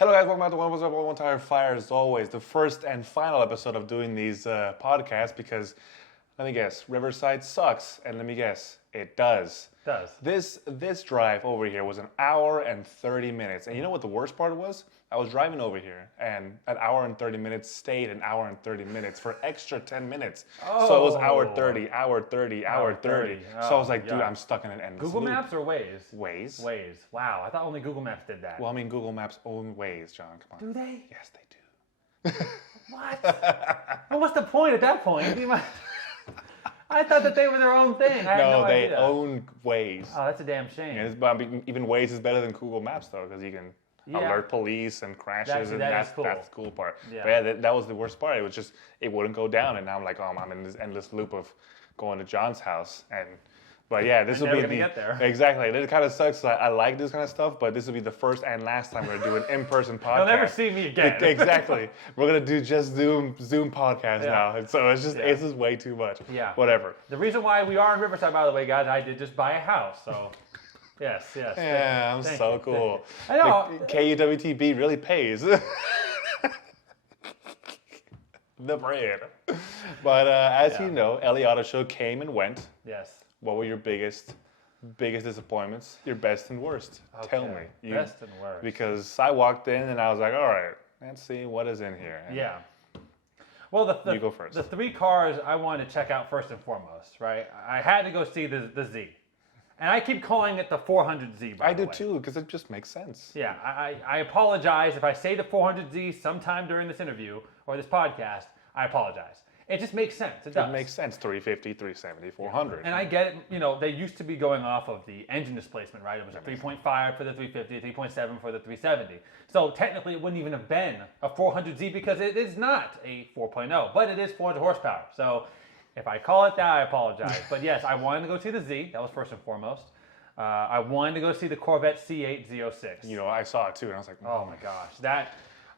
Hello guys, welcome back to One Tire Fire. As always, the first and final episode of doing these podcasts because, let me guess, Riverside sucks, and let me guess, it does. This drive over here was an hour and 30 minutes, and you know what the worst part was? I was driving over here, and an hour and 30 minutes stayed an hour and 30 minutes for extra 10 minutes. Oh. So it was hour 30, hour 30, hour 30. Oh, so I was like, dude, yeah. I'm stuck in an endless Google loop. Maps or Waze? Waze. Waze. Wow, I thought only Google Maps did that. Well, I mean, Google Maps own Waze, John. Come on. Do they? Yes, they do. What? Well, what's the point at that point? I thought that they were their own thing. I had no they idea. own Waze. Oh, that's a damn shame. Yeah, but even Waze is better than Google Maps, though, because you can alert police and crashes, and that's cool. that's the cool part. Yeah. But yeah, that was the worst part. It was just, it wouldn't go down, and now I'm like, oh, I'm in this endless loop of going to John's house. But yeah, this will be gonna get there. Exactly. It kind of sucks. I like this kind of stuff, but this will be the first and last time we're gonna do an in-person podcast. You'll never see me again. Exactly. We're gonna do just Zoom podcast now, and so it's just way too much. Yeah. Whatever. The reason why we are in Riverside, by the way, guys, I did just buy a house, so yes. Yeah, I'm so cool. I know. The KUWTB really pays. The brand. But as you know, LAautoshow came and went. Yes. What were your biggest disappointments? Your best and worst? Okay. Tell me. Best and worst. Because I walked in and I was like, all right, let's see what is in here. And yeah. Well, you go first. The three cars I wanted to check out first and foremost, right? I had to go see the Z. And I keep calling it the 400Z, by I the do way. too, because it just makes sense. Yeah, I apologize if I say the 400Z sometime during this interview or this podcast. I apologize. It just makes sense. It does. It makes sense. 350, 370, 400. And I get it. You know, they used to be going off of the engine displacement, right? It was a 3.5 for the 350, 3.7 for the 370. So technically, it wouldn't even have been a 400Z because it is not a 4.0, but it is 400 horsepower. So if I call it that, I apologize. But yes, I wanted to go see the Z. That was first and foremost. I wanted to go see the Corvette C8 Z06. You know, I saw it too, and I was like, oh my gosh,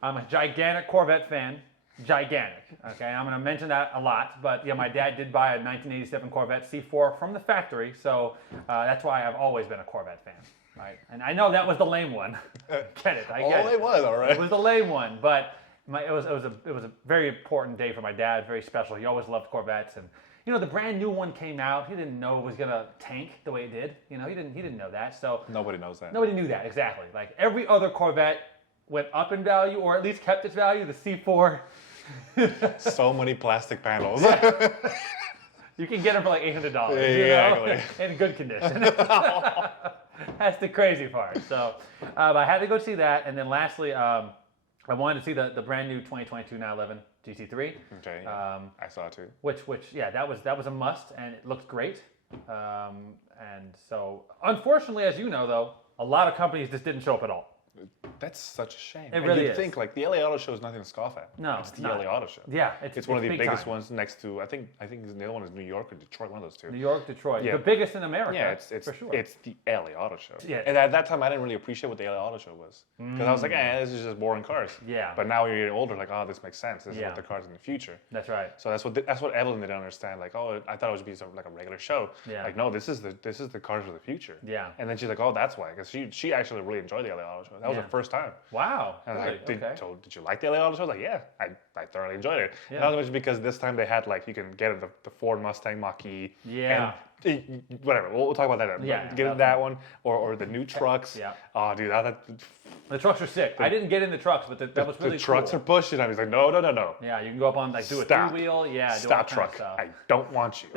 I'm a gigantic Corvette fan. Gigantic. Okay, I'm going to mention that a lot, but yeah, my dad did buy a 1987 Corvette C4 from the factory, so that's why I've always been a Corvette fan, right? And I know that was the lame one. Get it? I get it. It was all right. It was the lame one, but it was a very important day for my dad. Very special. He always loved Corvettes, and you know the brand new one came out. He didn't know it was going to tank the way it did. You know, he didn't know that. So nobody knows that. Nobody knew that exactly. Like every other Corvette went up in value, or at least kept its value. The C4. So many plastic panels. You can get them for like $800. Exactly. In good condition. That's the crazy part. So I had to go see that, and then lastly, I wanted to see the brand new 2022 911 GT3. Okay. I saw it too. Which that was a must, and it looked great. And so, unfortunately, as you know, though, a lot of companies just didn't show up at all. That's such a shame. It really you'd is. think like the LAautoshow is nothing to scoff at. No, it's the LAautoshow. Yeah, it's one of the big biggest time. ones next to I think the other one is New York or Detroit, one of those two. New York, Detroit, Yeah. the biggest in America. Yeah, it's for sure. It's the LAautoshow. Yeah. And at that time, I didn't really appreciate what the LAautoshow was because I was like, this is just boring cars. Yeah. But now when you're getting older, like, oh, this makes sense. This is Yeah. what the cars in the future. That's right. So that's what Evelyn didn't understand. Like, oh, I thought it would be sort of like a regular show. Yeah. Like, no, this is the cars of the future. Yeah. And then she's like, oh, that's why, because she actually really enjoyed the LAautoshow. That was her first time. Wow. And I was like, Okay. did you like the LAautoshow? I was like, yeah, I thoroughly enjoyed it. Yeah. Not much because this time they had like, you can get the Ford Mustang Mach-E. Yeah. And whatever, we'll talk about that. Yeah, Get in that one or the new trucks. Yeah. Oh, dude, The trucks are sick. I didn't get in the trucks, but that was really the trucks cool. are pushing. And he's like, no. Yeah, you can go up on do a Stop. three-wheel. Yeah, Stop, do all kinds truck. of stuff. I don't want you.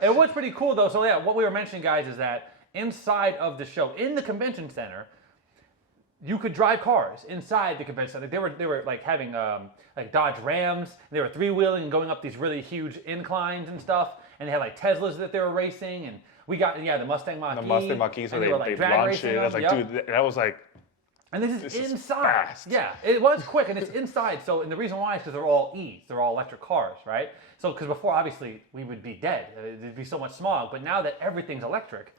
It was pretty cool though. So yeah, what we were mentioning, guys, is that inside of the show, in the convention center, you could drive cars inside the convention center. They were like having like Dodge Rams. They were three-wheeling and going up these really huge inclines and stuff. And they had like Teslas that they were racing. And we got the Mustang Mach-E. The Mustang Mach-E, so they were, like, drag launched racing it. I was them. like, Yep. dude, that was like. And this This is is inside. fast. Yeah, it was quick, and it's inside. So, and the reason why is because they're all E's. They're all electric cars, right? So, because before, obviously, we would be dead. There'd be so much smog. But now that everything's electric,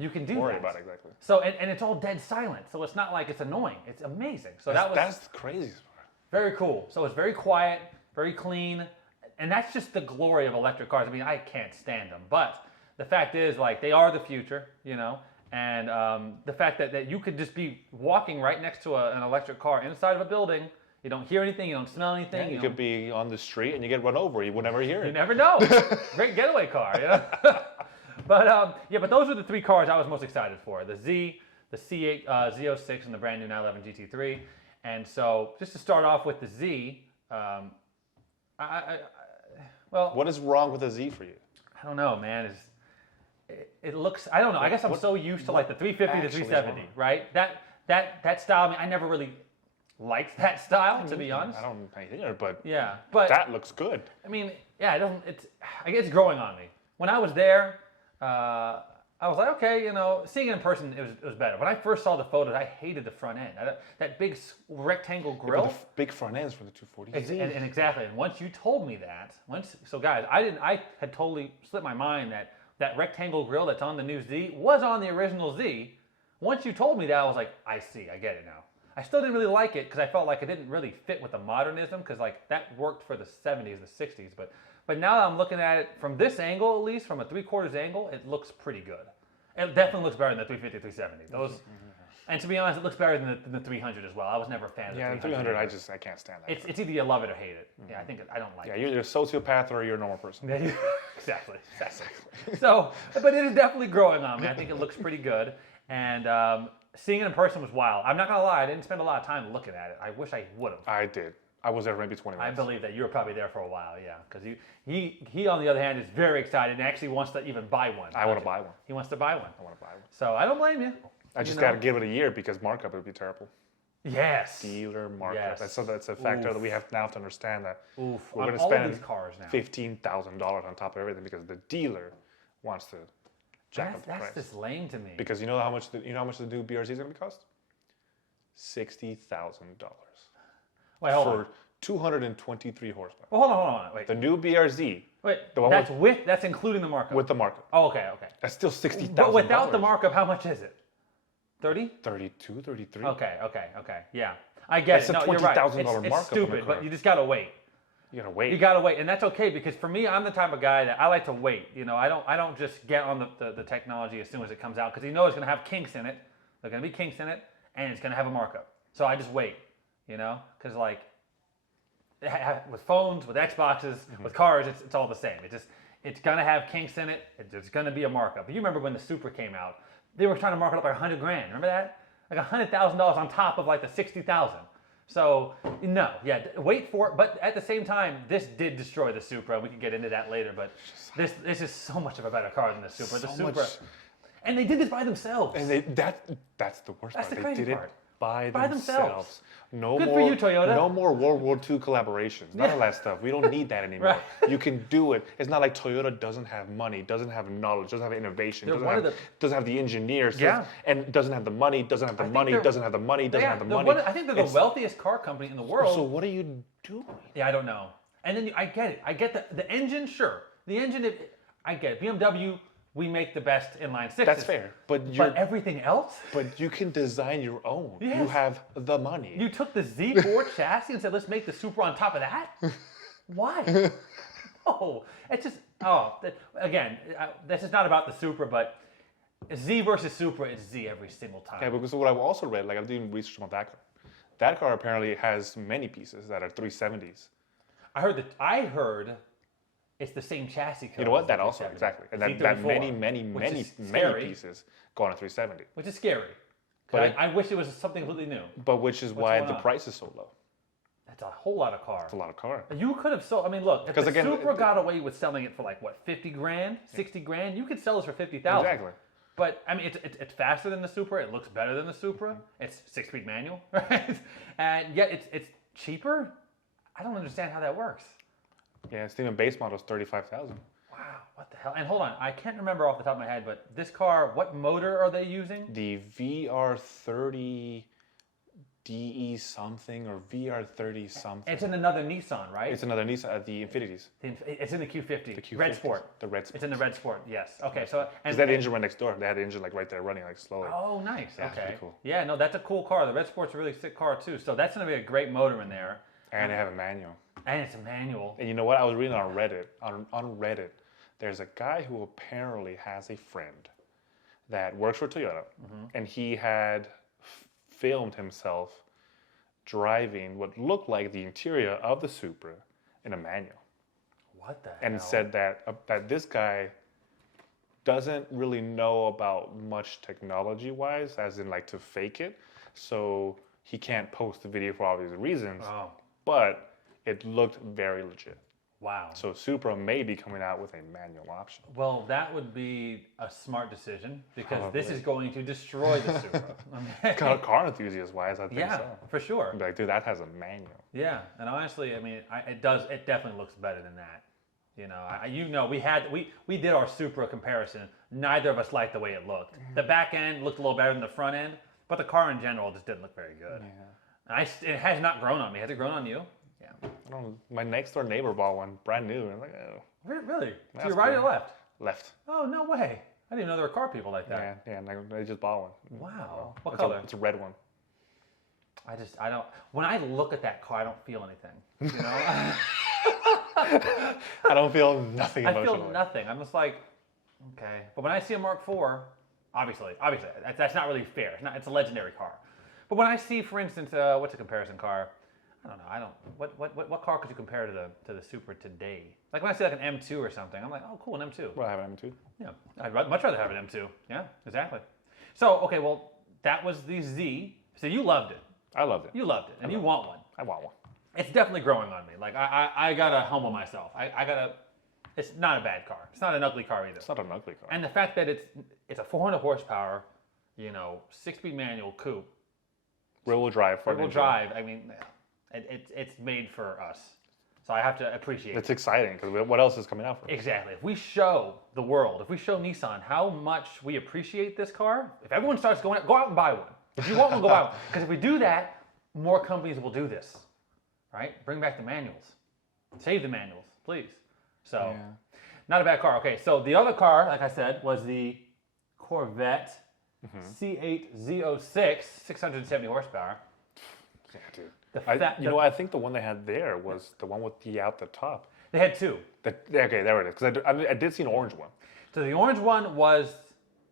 you can do worry that. about it, exactly. So, and it's all dead silent. So it's not like it's annoying. It's amazing. So that's the craziest part. very cool. So it's very quiet, very clean, and that's just the glory of electric cars. I mean, I can't stand them, but the fact is, like, they are the future, you know. And the fact that you could just be walking right next to an electric car inside of a building. You don't hear anything. You don't smell anything. Yeah, you could be on the street and you get run over. You would never hear it. You never know. Great getaway car, you know? But those were the three cars I was most excited for. The Z, the C8 Z06, and the brand new 911 GT3. And so just to start off with the Z, what is wrong with the Z for you? I don't know, man. It looks, I don't know. I guess I'm so used to like the 350 to 370, right? That style, I mean, I never really liked that style, to be honest. I don't either, but yeah, but that looks good. I mean, yeah, I guess it's growing on me. When I was there, I was like, okay, you know, seeing it in person, it was better. When I first saw the photos, I hated the front end. That big rectangle grille. Yeah, the big front ends for the 240. And exactly. And once you told me that, so guys, I had totally slipped my mind that rectangle grille that's on the new Z was on the original Z. Once you told me that, I was like, I see, I get it now. I still didn't really like it because I felt like it didn't really fit with the modernism because like that worked for the 70s, the 60s. But now that I'm looking at it from this angle, at least from a 3/4 angle, it looks pretty good. It definitely looks better than the 350, 370. And to be honest, it looks better than the 300 as well. I was never a fan of the 300. Yeah, the 300, I can't stand that. It's either you love it or hate it. Yeah, I don't like it. Yeah, you're a sociopath or you're a normal person. Exactly. So, but it is definitely growing on me. I think it looks pretty good. And seeing it in person was wild. I'm not going to lie, I didn't spend a lot of time looking at it. I wish I would have. I did. I was there maybe 20 minutes. I believe that you were probably there for a while, yeah. Because he, on the other hand, is very excited and actually wants to even buy one. I want to buy one. He wants to buy one. I want to buy one. So I don't blame you. I just got to give it a year because markup would be terrible. Yes. Dealer markup. Yes. That's a factor that we have now to understand that we're going to spend these cars now. $15,000 on top of everything because the dealer wants to jack up the price. That's just lame to me. Because you know how much the new BRZ is going to cost? $60,000. Wait, hold on. 223 horsepower. Well, hold on. Wait. The new BRZ. Wait, that's including the markup. With the markup. Oh, okay. That's still $60,000. But without the markup, how much is it? 30? 32, 33. Okay. Yeah. I get it. That's a $20,000 markup. It's stupid, but you just gotta wait. You gotta wait. You gotta wait, and that's okay because for me, I'm the type of guy that I like to wait. You know, I don't just get on the technology as soon as it comes out because you know it's gonna have kinks in it. There's gonna be kinks in it, and it's gonna have a markup. So I just wait. You know, because like with phones, with Xboxes, with cars, it's all the same. It's gonna have kinks in it. There's gonna be a markup. You remember when the Supra came out? They were trying to mark it up like $100,000. Remember that? Like $100,000 on top of like the $60,000. So no, yeah, wait for it. But at the same time, this did destroy the Supra. We can get into that later. But this is so much of a better car than the Supra. The Supra, and they did this by themselves. And that's the worst part. That's the crazy part. By themselves. No Good more, for you, Toyota. No more World War II collaborations. None of that stuff. We don't need that anymore. Right. You can do it. It's not like Toyota doesn't have money, doesn't have knowledge, doesn't have innovation, doesn't have the engineers, and doesn't have the money, doesn't have the money. I think they're the wealthiest car company in the world. So what are you doing? Yeah, I don't know. And then I get it. I get the engine, sure. The engine, I get it. BMW, we make the best inline sixes. That's fair. But everything else? But you can design your own. Yes. You have the money. You took the Z4 chassis and said, let's make the Supra on top of that? Why? Oh, it's just, again, this is not about the Supra, but Z versus Supra is Z every single time. Yeah, because what I've also read, like I'm doing research on that car. That car apparently has many pieces that are 370s. I heard it's the same chassis code. You know what? That also, exactly. And that many pieces go on a 370. Which is scary. But I wish it was something completely new. But which is why the price is so low. That's a whole lot of car. It's a lot of car. You could have sold, I mean, look, if the Supra got away with selling it for like, what, 50 grand, 60 grand, you could sell this for 50,000. Exactly. But, I mean, it's faster than the Supra. It looks better than the Supra. It's 6-speed manual, right? And yet it's cheaper? I don't understand how that works. Yeah, it's even base model is 35,000. Wow, what the hell? And hold on, I can't remember off the top of my head, but this car, what motor are they using? The VR30 DE something or VR30 something. It's in another Nissan, right? It's another Nissan, the Infinities. It's in the Q50. The Q50. Red Sport. The Red Sport. It's in the Red Sport, yes. Okay, so... Because that engine right next door. They had the engine like right there running like slowly. Oh, nice. Yeah, okay. pretty cool. Yeah, no, that's a cool car. The Red Sport's a really sick car too. So that's going to be a great motor in there. And they have a manual. And it's a manual. And you know what? I was reading on Reddit. On Reddit, there's a guy who apparently has a friend that works for Toyota, and he had filmed himself driving what looked like the interior of the Supra in a manual. What the hell? And said that this guy doesn't really know about much technology-wise, as in like to fake it, so he can't post the video for obvious reasons. Oh. But it looked very legit. Wow. So Supra may be coming out with a manual option. Well, that would be a smart decision because this is going to destroy the Supra. Car enthusiast-wise, I think so. Yeah, for sure. I'd be like, dude, that has a manual. Yeah, and honestly, I mean, it definitely looks better than that. You know, we did our Supra comparison. Neither of us liked the way it looked. The back end looked a little better than the front end, but the car in general just didn't look very good. Yeah. And it has not grown on me. Has it grown on you? Yeah. I don't know. My next door neighbor bought one, brand new. And I'm like, oh. Really? So you're right or left? Left. Oh, no way. I didn't know there were car people like that. Yeah, and I just bought one. Wow. What color? It's a red one. I don't, when I look at that car, I don't feel anything. You know? I don't feel nothing emotionally. I feel nothing. I'm just like, okay. But when I see a Mark IV, obviously, that's not really fair. It's a legendary car. But when I see, for instance, what's a comparison car? I don't know. What car could you compare to the Supra today? Like when I see like an M2 or something, I'm like, oh, cool, an M2. Well, I have an M2. Yeah, I'd much rather have an M2. Yeah, exactly. So, okay, well, that was the Z. So you loved it. I loved it. You loved it, and you want one. I want one. It's definitely growing on me. Like I gotta humble myself. It's not a bad car. It's not an ugly car either. It's not an ugly car. And the fact that it's a 400 horsepower, 6-speed manual coupe. Rear-wheel drive. Rear-wheel drive. I mean, it's made for us. So I have to appreciate it. It's exciting because what else is coming out for us? Exactly. If we show the world, if we show Nissan how much we appreciate this car, if everyone starts go out and buy one. If you want one, go buy one. Because if we do that, more companies will do this. Right? Bring back the manuals. Save the manuals, please. So, not a bad car. Okay, so the other car, like I said, was the Corvette C8 Z06, 670 horsepower. Yeah, dude. I think the one they had there was the one with the out the top. They had two. Okay, there it is. Because I did see an orange one. So the orange one was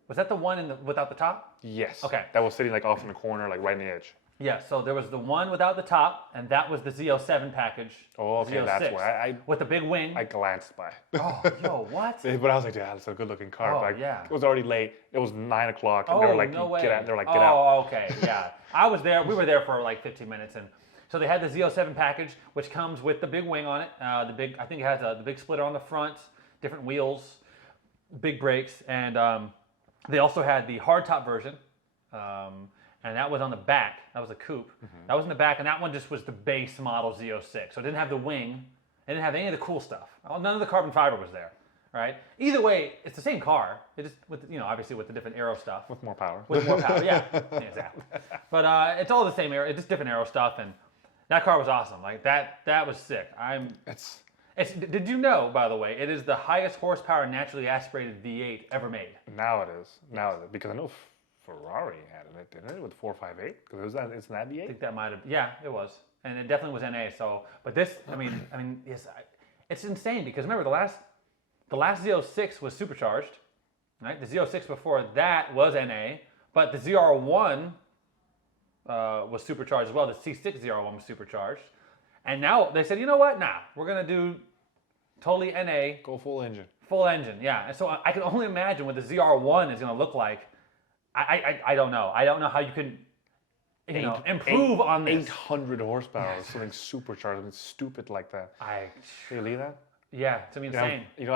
that the one without the top? Yes. Okay. That was sitting like off in the corner, like right in the edge. Yeah, so there was the one without the top, and that was the Z07 package. Oh, okay, Z06, that's why. with the big wing. I glanced by. Oh, yo, what? But I was like, yeah, that's a good-looking car. Oh, but yeah. It was already late. It was 9 o'clock, and they were like, no way. get out. They're like, get out. out. Oh, okay, yeah. I was there. We were there for like 15 minutes, and so they had the Z07 package, which comes with the big wing on it. I think it has the big splitter on the front, different wheels, big brakes, and they also had the hardtop version. And that was on the back. That was a coupe. That was in the back, and that one just was the base model Z06. So it didn't have the wing. It didn't have any of the cool stuff. None of the carbon fiber was there, right? Either way, it's the same car. It just obviously with the different aero stuff. With more power. With more power, yeah, exactly. But it's all the same aero. It's just different aero stuff, and that car was awesome. Like that was sick. Did you know, by the way, it is the highest horsepower naturally aspirated V8 ever made. Now it is. Because I know Ferrari had it, didn't it, with 458? Because it's an V8? I think that might have, yeah, it was. And it definitely was NA, so, but this, I mean, yes, it's insane, because remember, the last Z06 was supercharged, right? The Z06 before that was NA, but the ZR1 was supercharged as well. The C6 ZR1 was supercharged. And now they said, you know what? Nah, we're going to do totally NA. Go full engine. Full engine, yeah. And so I can only imagine what the ZR1 is going to look like. I don't know. I don't know how you can improve on this. 800 horsepower, something supercharged, something stupid like that. Do you believe that? Yeah, to me insane. It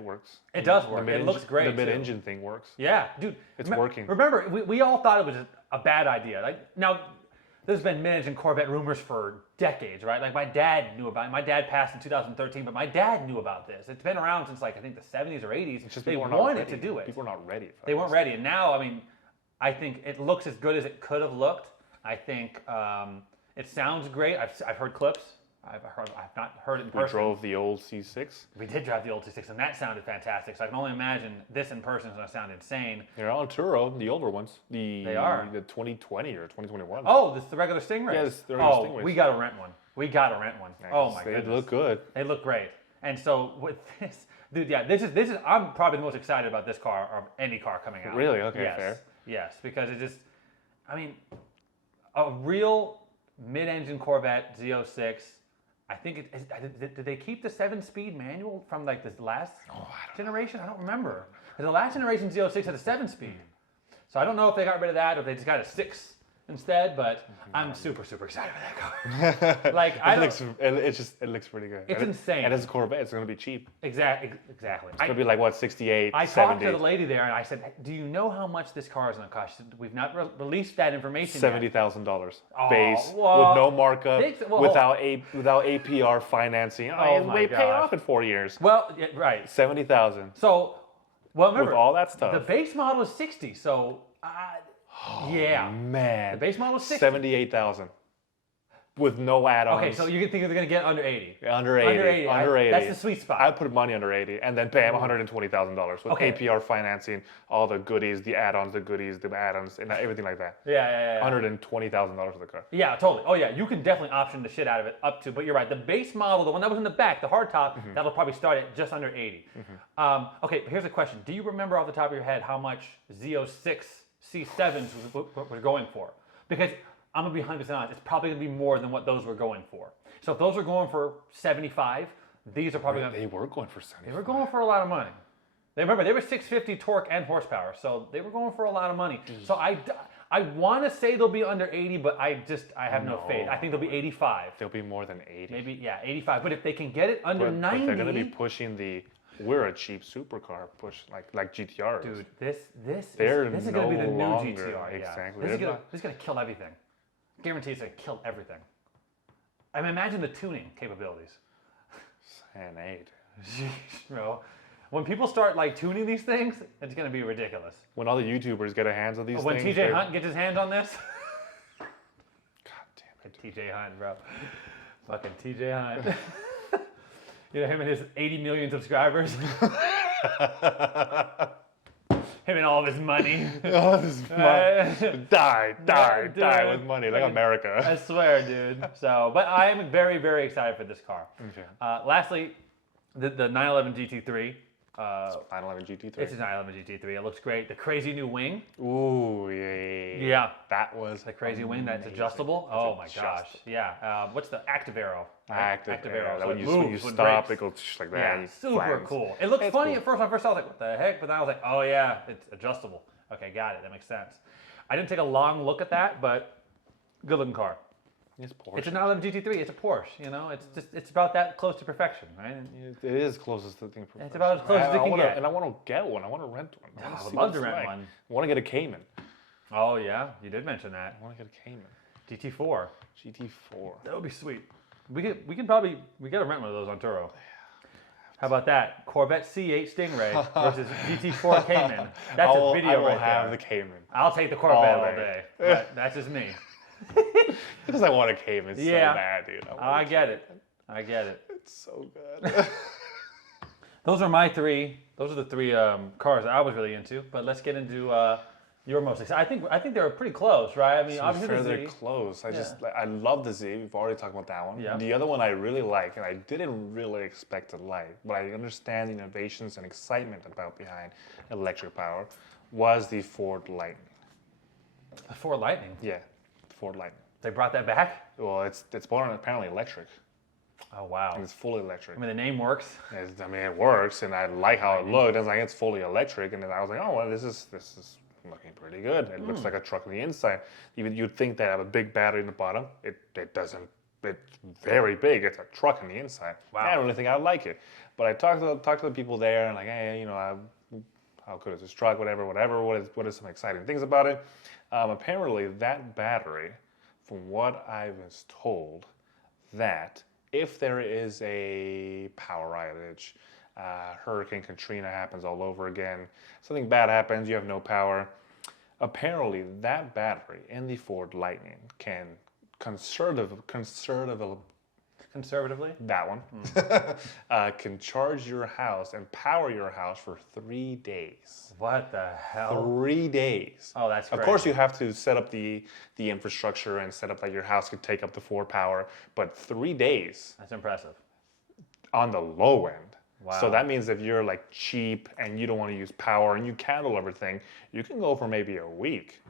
works. It does work. It looks great. The mid-engine thing works. Yeah, dude. It's working. Remember, we all thought it was a bad idea. Like now, there's been mid-engine Corvette rumors for decades, right? Like my dad knew about it. My dad passed in 2013, but my dad knew about this. It's been around since like I think the 70s or 80s. It's just they wanted to do it. People were not ready. They weren't ready, and now, I mean, I think it looks as good as it could have looked. I think it sounds great. I've heard clips. I've not heard it in person. We drove the old C6. We did drive the old C6, and that sounded fantastic. So I can only imagine this in person is going to sound insane. They're on Turo, the older ones. They are. The 2020 or 2021. Oh, this is the regular Stingrays. Yes, the regular Stingrays. We got to rent one. Nice. Oh, my goodness. They look good. They look great. And so with this, Dude, yeah, this is. I'm probably the most excited about this car of any car coming out. Really? Okay, yes. fair. Yes, because it just, I mean, a real mid-engine Corvette Z06. I think it is. Did they keep the 7-speed manual from like this last generation? I don't remember. Because the last generation Z06 had a 7-speed. So I don't know if they got rid of that or if they just got a 6 instead, but I'm super excited for that car. Like it looks pretty good. It's insane. And it's a Corvette. It's going to be cheap. Exactly. It's going to be like what, 68, I 70. talked to the lady there and I said, "Do you know how much this car is going to cost?" She said, "We've not released that information $70,000 yet." base Well, with no markup, without APR financing. Oh my pay off in 4 years. Well, yeah, right. 70,000. So, well, remember with all that stuff. the base model is 60. So, yeah, man, the base model is 60. 78,000 with no add-ons. Okay, so you think they're going to get under 80? Under 80. Under 80. That's the sweet spot. I put money under 80, and then bam, $120,000 with APR financing, all the goodies, the add-ons, the add-ons, and everything like that. Yeah. $120,000 for the car. Yeah, totally. Oh yeah, you can definitely option the shit out of it up to. But you're right. The base model, the one that was in the back, the hardtop, that'll probably start at just under 80. Okay, but here's a question: do you remember off the top of your head how much Z06 C7s were going for? Because I'm going to be 100% honest, it's probably going to be more than what those were going for. So if those were going for 75, these are probably going to... They were going for 75. They were going for a lot of money. Remember, they were 650 torque and horsepower, so they were going for a lot of money. So I want to say they'll be under 80, but I have no faith. I think they'll be 85. They'll be more than 80. Maybe, yeah, 85. But if they can get it under 90... But they're going to be pushing we're a cheap supercar push, like GTRs. Dude, this is going They're to be the new longer, GTR. exactly. Yeah. This is going to kill everything. Guarantee it's going to kill everything. I mean, imagine the tuning capabilities. Cyanide. Bro, when people start like tuning these things, it's going to be ridiculous. When all the YouTubers get their hands on these things. When TJ Hunt gets his hands on this. God damn it. TJ Hunt, bro. Fucking TJ Hunt. You know, him and his 80 million subscribers. Him and all of his money. All of his money. Die with money, like America. I swear, dude. So, but I am very, very excited for this car. Okay. Lastly, the 911 GT3. 911 GT3. It's a 911 GT3. It looks great. The crazy new wing. Ooh, yeah. Yeah. That was the crazy wing that's adjustable. Oh my gosh. Yeah. What's the Active Aero? Active Aero. So when you stop, it goes like that. Yeah, super cool. It looked funny at first. When I first saw it, I was like, what the heck? But then I was like, oh yeah, it's adjustable. Okay, got it. That makes sense. I didn't take a long look at that, but good looking car. It's Porsche. It's a 911 GT3. It's a Porsche. You know, it's about that close to perfection, right? It is closest to the thing. It's about as close as it can get. And I want to get one. I want to rent one. I would love to rent one. I want to get a Cayman. Oh yeah, you did mention that. I want to get a Cayman. GT4. GT4. That would be sweet. We gotta rent one of those on Turo. How about that? Corvette C8 Stingray versus GT4 Cayman. That's a video right there. I will have the Cayman. I'll take the Corvette all day. But that's just me. Because I want a Cayman so bad, dude. I get it. It's so good. Those are my three. Those are the three cars I was really into. But let's get into your most exciting. I think they were pretty close, right? I mean, obviously the Z. They're close. I love the Z. We've already talked about that one. Yeah. The other one I really like, and I didn't really expect to like, but I understand the innovations and excitement behind electric power, was the Ford Lightning. The Ford Lightning? Yeah, the Ford Lightning. They brought that back? Well, it's apparently electric. Oh, wow. And it's fully electric. I mean, the name works. It works, and I like how it looked. It's like it's fully electric, and then I was like, oh, well, this is looking pretty good. It looks like a truck on the inside. Even you'd think they have a big battery in the bottom. It doesn't. It's very big. It's a truck on the inside. Wow. I don't really think I would like it. But I talked to the people there, and like, hey, you know, how good is this truck? Whatever. What is some exciting things about it? Apparently, that battery, from what I was told, that if there is a power outage, Hurricane Katrina happens all over again, something bad happens, you have no power, apparently that battery in the Ford Lightning can conservatively, that one, can charge your house and power your house for 3 days. What the hell? 3 days. Oh, that's crazy. Of course, you have to set up the infrastructure and set up that your house could take up the Ford power, but 3 days. That's impressive. On the low end. Wow. So that means if you're like cheap and you don't want to use power and you handle everything, you can go for maybe a week.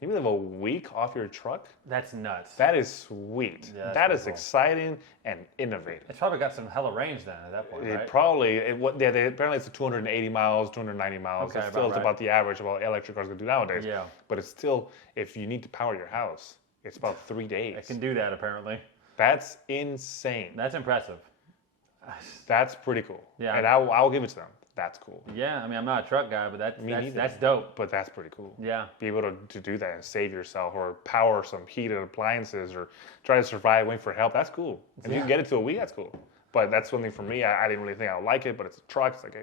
You can live a week off your truck. That's nuts. That is sweet. Yeah, that is cool. exciting and innovative. It's probably got some hella range then at that point, right? Apparently it's 280 miles, 290 miles. Okay, It's still about the average of what electric cars can do nowadays. Yeah. But it's still, if you need to power your house, it's about 3 days. It can do that apparently. That's insane. That's impressive. That's pretty cool. Yeah. And I'll give it to them. That's cool. Yeah, I mean, I'm not a truck guy, but that's dope. But that's pretty cool. Yeah. Be able to do that and save yourself or power some heated appliances or try to survive, wait for help. That's cool. If you can get it to a week, that's cool. But that's something for me. I didn't really think I would like it, but it's a truck. It's like,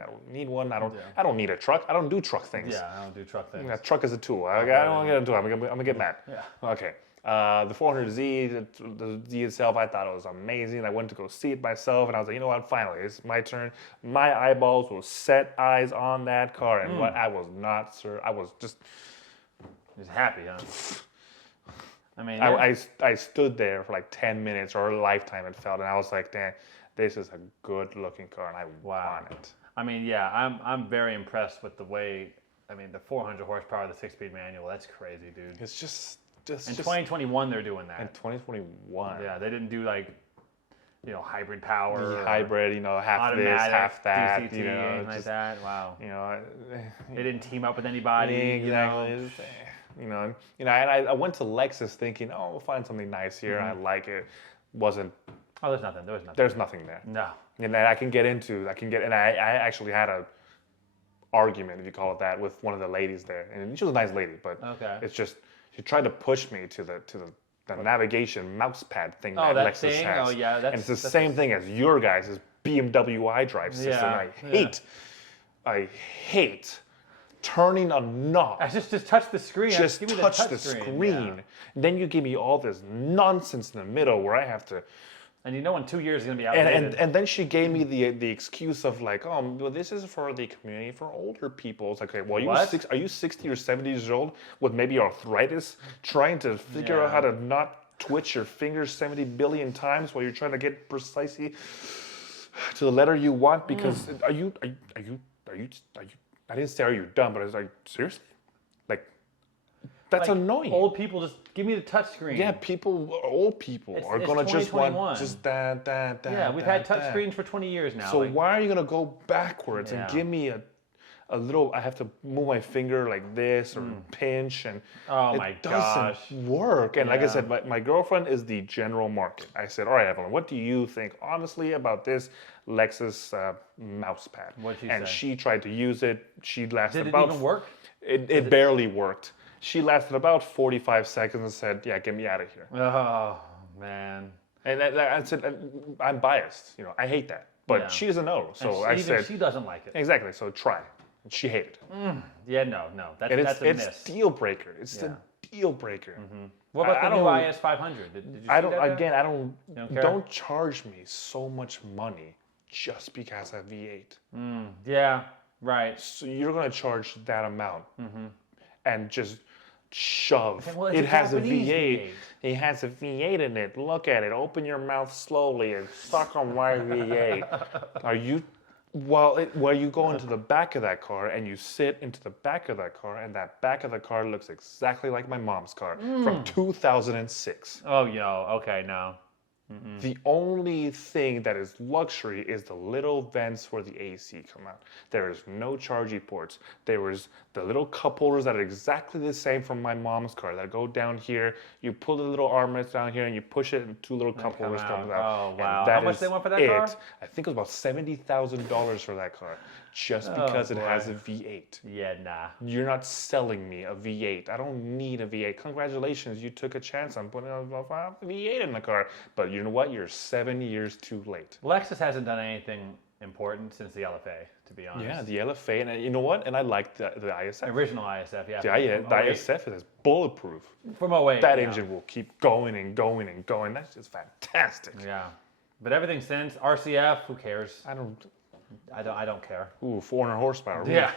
I don't need one. I don't need a truck. I don't do truck things. Yeah, I don't do truck things. A truck is a tool. I don't want to get into it. I'm going to get mad. Yeah. Okay. The 400Z, the Z itself, I thought it was amazing. I went to go see it myself, and I was like, you know what? Finally, it's my turn. My eyeballs will set eyes on that car, and what I was not, sir. I was just happy, huh? I mean, I stood there for like 10 minutes or a lifetime. It felt, and I was like, damn, this is a good-looking car, and I want it. I mean, yeah, I'm very impressed with the way. I mean, the 400 horsepower, the 6-speed manual. That's crazy, dude. It's just. In 2021, they're doing that. In 2021. Yeah, they didn't do like, hybrid power. Hybrid, half this, half that. DCT, anything like that. Wow. They didn't team up with anybody. Exactly. And I went to Lexus thinking, oh, we'll find something nice here. I like it. Wasn't. Oh, there's nothing. There's nothing there. No. And I actually had a argument, if you call it that, with one of the ladies there, and she was a nice lady, but it's just. She tried to push me to the navigation mouse pad thing that Lexus thing? has. Oh, yeah. And it's the same thing as your guys' BMW iDrive system. Yeah. I hate turning a knob. Just touch the screen. Just touch the screen. Yeah. Then you give me all this nonsense in the middle where I have to. And in 2 years it's going to be outdated. And then she gave me the excuse of like, oh, well, this is for the community, for older people. It's like, okay, well, are you 60 or 70 years old with maybe arthritis, trying to figure out how to not twitch your fingers 70 billion times while you're trying to get precisely to the letter you want? Because are you? I didn't say are you dumb, but I was like, seriously, like. That's annoying. Old people just give me the touch screen. Yeah, old people are going to just want Yeah, we've had touch screens for 20 years now. So why are you going to go backwards and give me a little, I have to move my finger like this or pinch and it doesn't work. And like I said, my girlfriend is the general market. I said, all right, Evelyn, what do you think honestly about this Lexus mouse pad? What'd she say? And she tried to use it. She lasted Did it even work? It barely worked. She lasted about 45 seconds and said, yeah, get me out of here. Oh, man. And I said, I'm biased. I hate that. But she doesn't know. So I said. She doesn't like it. Exactly. So try. And she hated it. Yeah, no. That's a miss. It's deal breaker. It's the deal breaker. What about the new IS 500? Did you see that? Don't charge me so much money just because I have V8. Yeah, right. So you're going to charge that amount. And just shove. Well, it has a V8. It has a V8 in it. Look at it. Open your mouth slowly and suck on my V8. Are you? Well, you go into the back of that car and you sit into the back of that car, and that back of the car looks exactly like my mom's car from 2006. Oh, okay, no. The only thing that is luxury is the little vents where the AC come out. There is no charging ports. There is the little cup holders that are exactly the same from my mom's car that go down here. You pull the little armrest down here and you push it, and two little cup holders come out. Oh, wow. How much they want for that car? I think it was about $70,000 for that car, just because it has a V8. Yeah, nah. You're not selling me a V8. I don't need a V8. Congratulations, you took a chance on putting a V8 in the car. But you know what? You're 7 years too late. Lexus hasn't done anything important since the LFA, to be honest. Yeah, the LFA, and you know what? And I like the ISF. Original ISF, yeah. The ISF is bulletproof. From 08. That engine will keep going and going and going. That's just fantastic. Yeah. But everything since, RCF, who cares? I don't care. Ooh, 400 horsepower. Yeah.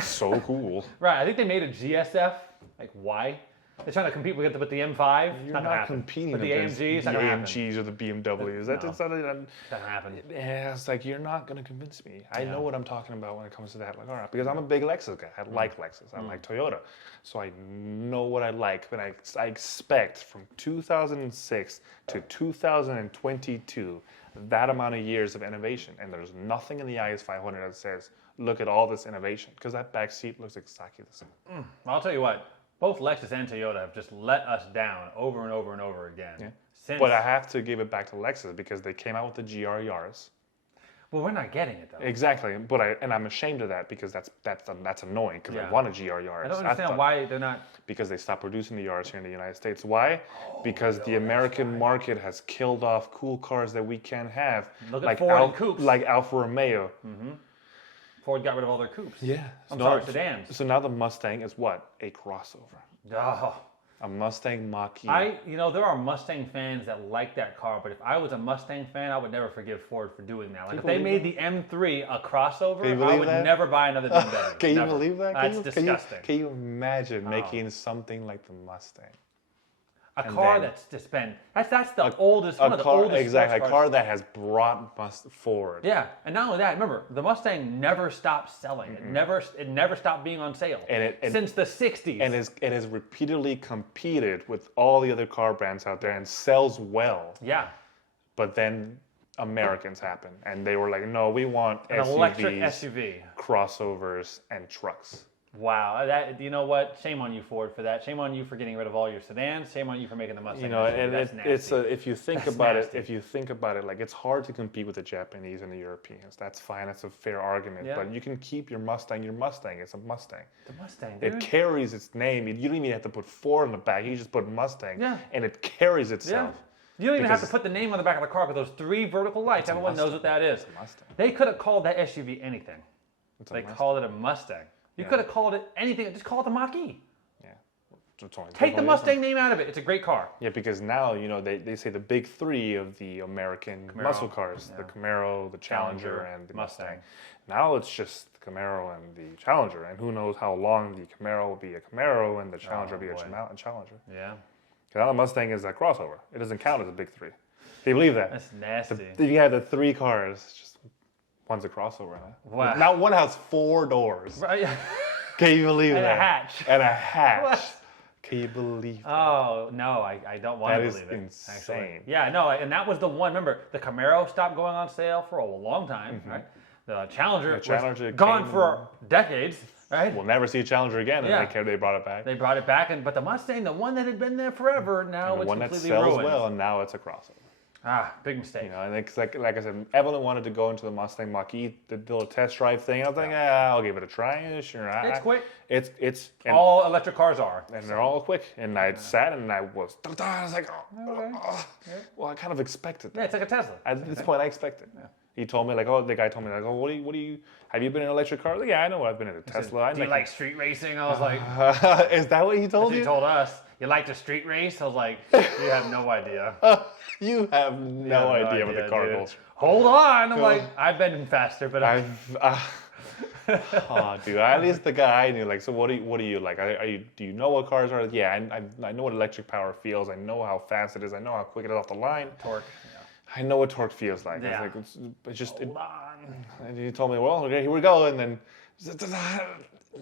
So cool. Right, I think they made a GSF. Like, why? They're trying to compete with the M5. You're not competing with the AMGs. The AMGs or the BMWs. That's not gonna happen. Yeah, it's like you're not gonna convince me. I know what I'm talking about when it comes to that. Like, all right, because I'm a big Lexus guy. I like Lexus. I like Toyota, so I know what I like. But I expect from 2006 to 2022 that amount of years of innovation, and there's nothing in the IS500 that says, "Look at all this innovation," because that back seat looks exactly the same. I'll tell you what. Both Lexus and Toyota have just let us down over and over and over again. Yeah. But I have to give it back to Lexus because they came out with the GR Yaris. Well, we're not getting it though. Exactly, but I'm ashamed of that because that's annoying because I want a GR Yaris. I don't understand why they're not. Because they stopped producing the Yaris here in the United States. Why? Because the American market has killed off cool cars that we can't have. Look at Ford and coupes. Like Alfa Romeo. Ford got rid of all their coupes. Yeah. Sedans. So now the Mustang is what? A crossover. Oh. A Mustang Mach-E. There are Mustang fans that like that car, but if I was a Mustang fan, I would never forgive Ford for doing that. Like if they made the M3 a crossover, I would never buy another BMW. Can you believe that? That's disgusting. Can you imagine making something like the Mustang? A car that's just been that's the oldest one of the oldest exactly a car that has brought forward. Yeah, and not only that, remember the Mustang never stopped selling. It never stopped being on sale. Since the '60s. And it has repeatedly competed with all the other car brands out there and sells well. Yeah. But then Americans happen and they were like, no, we want an electric SUV, crossovers, and trucks. Wow, you know what? Shame on you, Ford, for that. Shame on you for getting rid of all your sedans. Shame on you for making the Mustang. You know, and it's if you think about it, like it's hard to compete with the Japanese and the Europeans. That's fine. That's a fair argument. Yeah. But you can keep your Mustang. Your Mustang. It's a Mustang. The Mustang. Dude. It carries its name. You don't even have to put Ford on the back. You just put Mustang. Yeah. And it carries itself. Yeah. You don't even have to put the name on the back of the car with those 3 vertical lights. Everyone knows what that is. It's a Mustang. They could have called that SUV anything. They called it a Mustang. You could have called it anything. Just call it the Mach-E. Yeah. Take the Mustang name out of it. It's a great car. Yeah, because now, they say the big 3 of the American muscle cars. Yeah. The Camaro, the Challenger, and the Mustang. Now it's just the Camaro and the Challenger. And who knows how long the Camaro will be a Camaro and the Challenger will be a Challenger. Yeah. Because now the Mustang is a crossover. It doesn't count as a big 3. Can you believe that? That's nasty. If you have the 3 cars, just... One's a crossover now. Wow. Now one has 4 doors. Right. Can you believe that? And a hatch. And a hatch. What? Can you believe that? Oh, no, I don't want to believe it. That is insane. Actually. Yeah, no, and that was the one. Remember, the Camaro stopped going on sale for a long time, right? The Challenger was gone for decades, right? We'll never see a Challenger again, and they brought it back. They brought it back, but the Mustang, the one that had been there forever, now it's completely ruined. One that sells well, and now it's a crossover. Big mistake. And it's like I said, Evelyn wanted to go into the Mustang Mach-E, the little test drive thing. I was like, I'll give it a try. Sure, it's quick. It's all electric cars are, and they're all quick. And I sat and I was like, well, I kind of expected that. Yeah, it's like a Tesla. At this point, I expected. Yeah. He told me the guy told me what do you? Have you been in an electric car? I was like, yeah, I know. I've been in a Tesla. Do you like street racing? I was like, is that what he told you? He told us. You like to street race? I was like, you have no idea. You have no idea what the car goes. Hold on. I'm like, I've been faster, but oh, dude. At least the guy knew. Like, so what do you like? Do you know what cars are? Yeah, I know what electric power feels. I know how fast it is. I know how quick it is off the line. Torque. I know what torque feels like. Yeah. Hold on. And he told me, well, okay, here we go. And then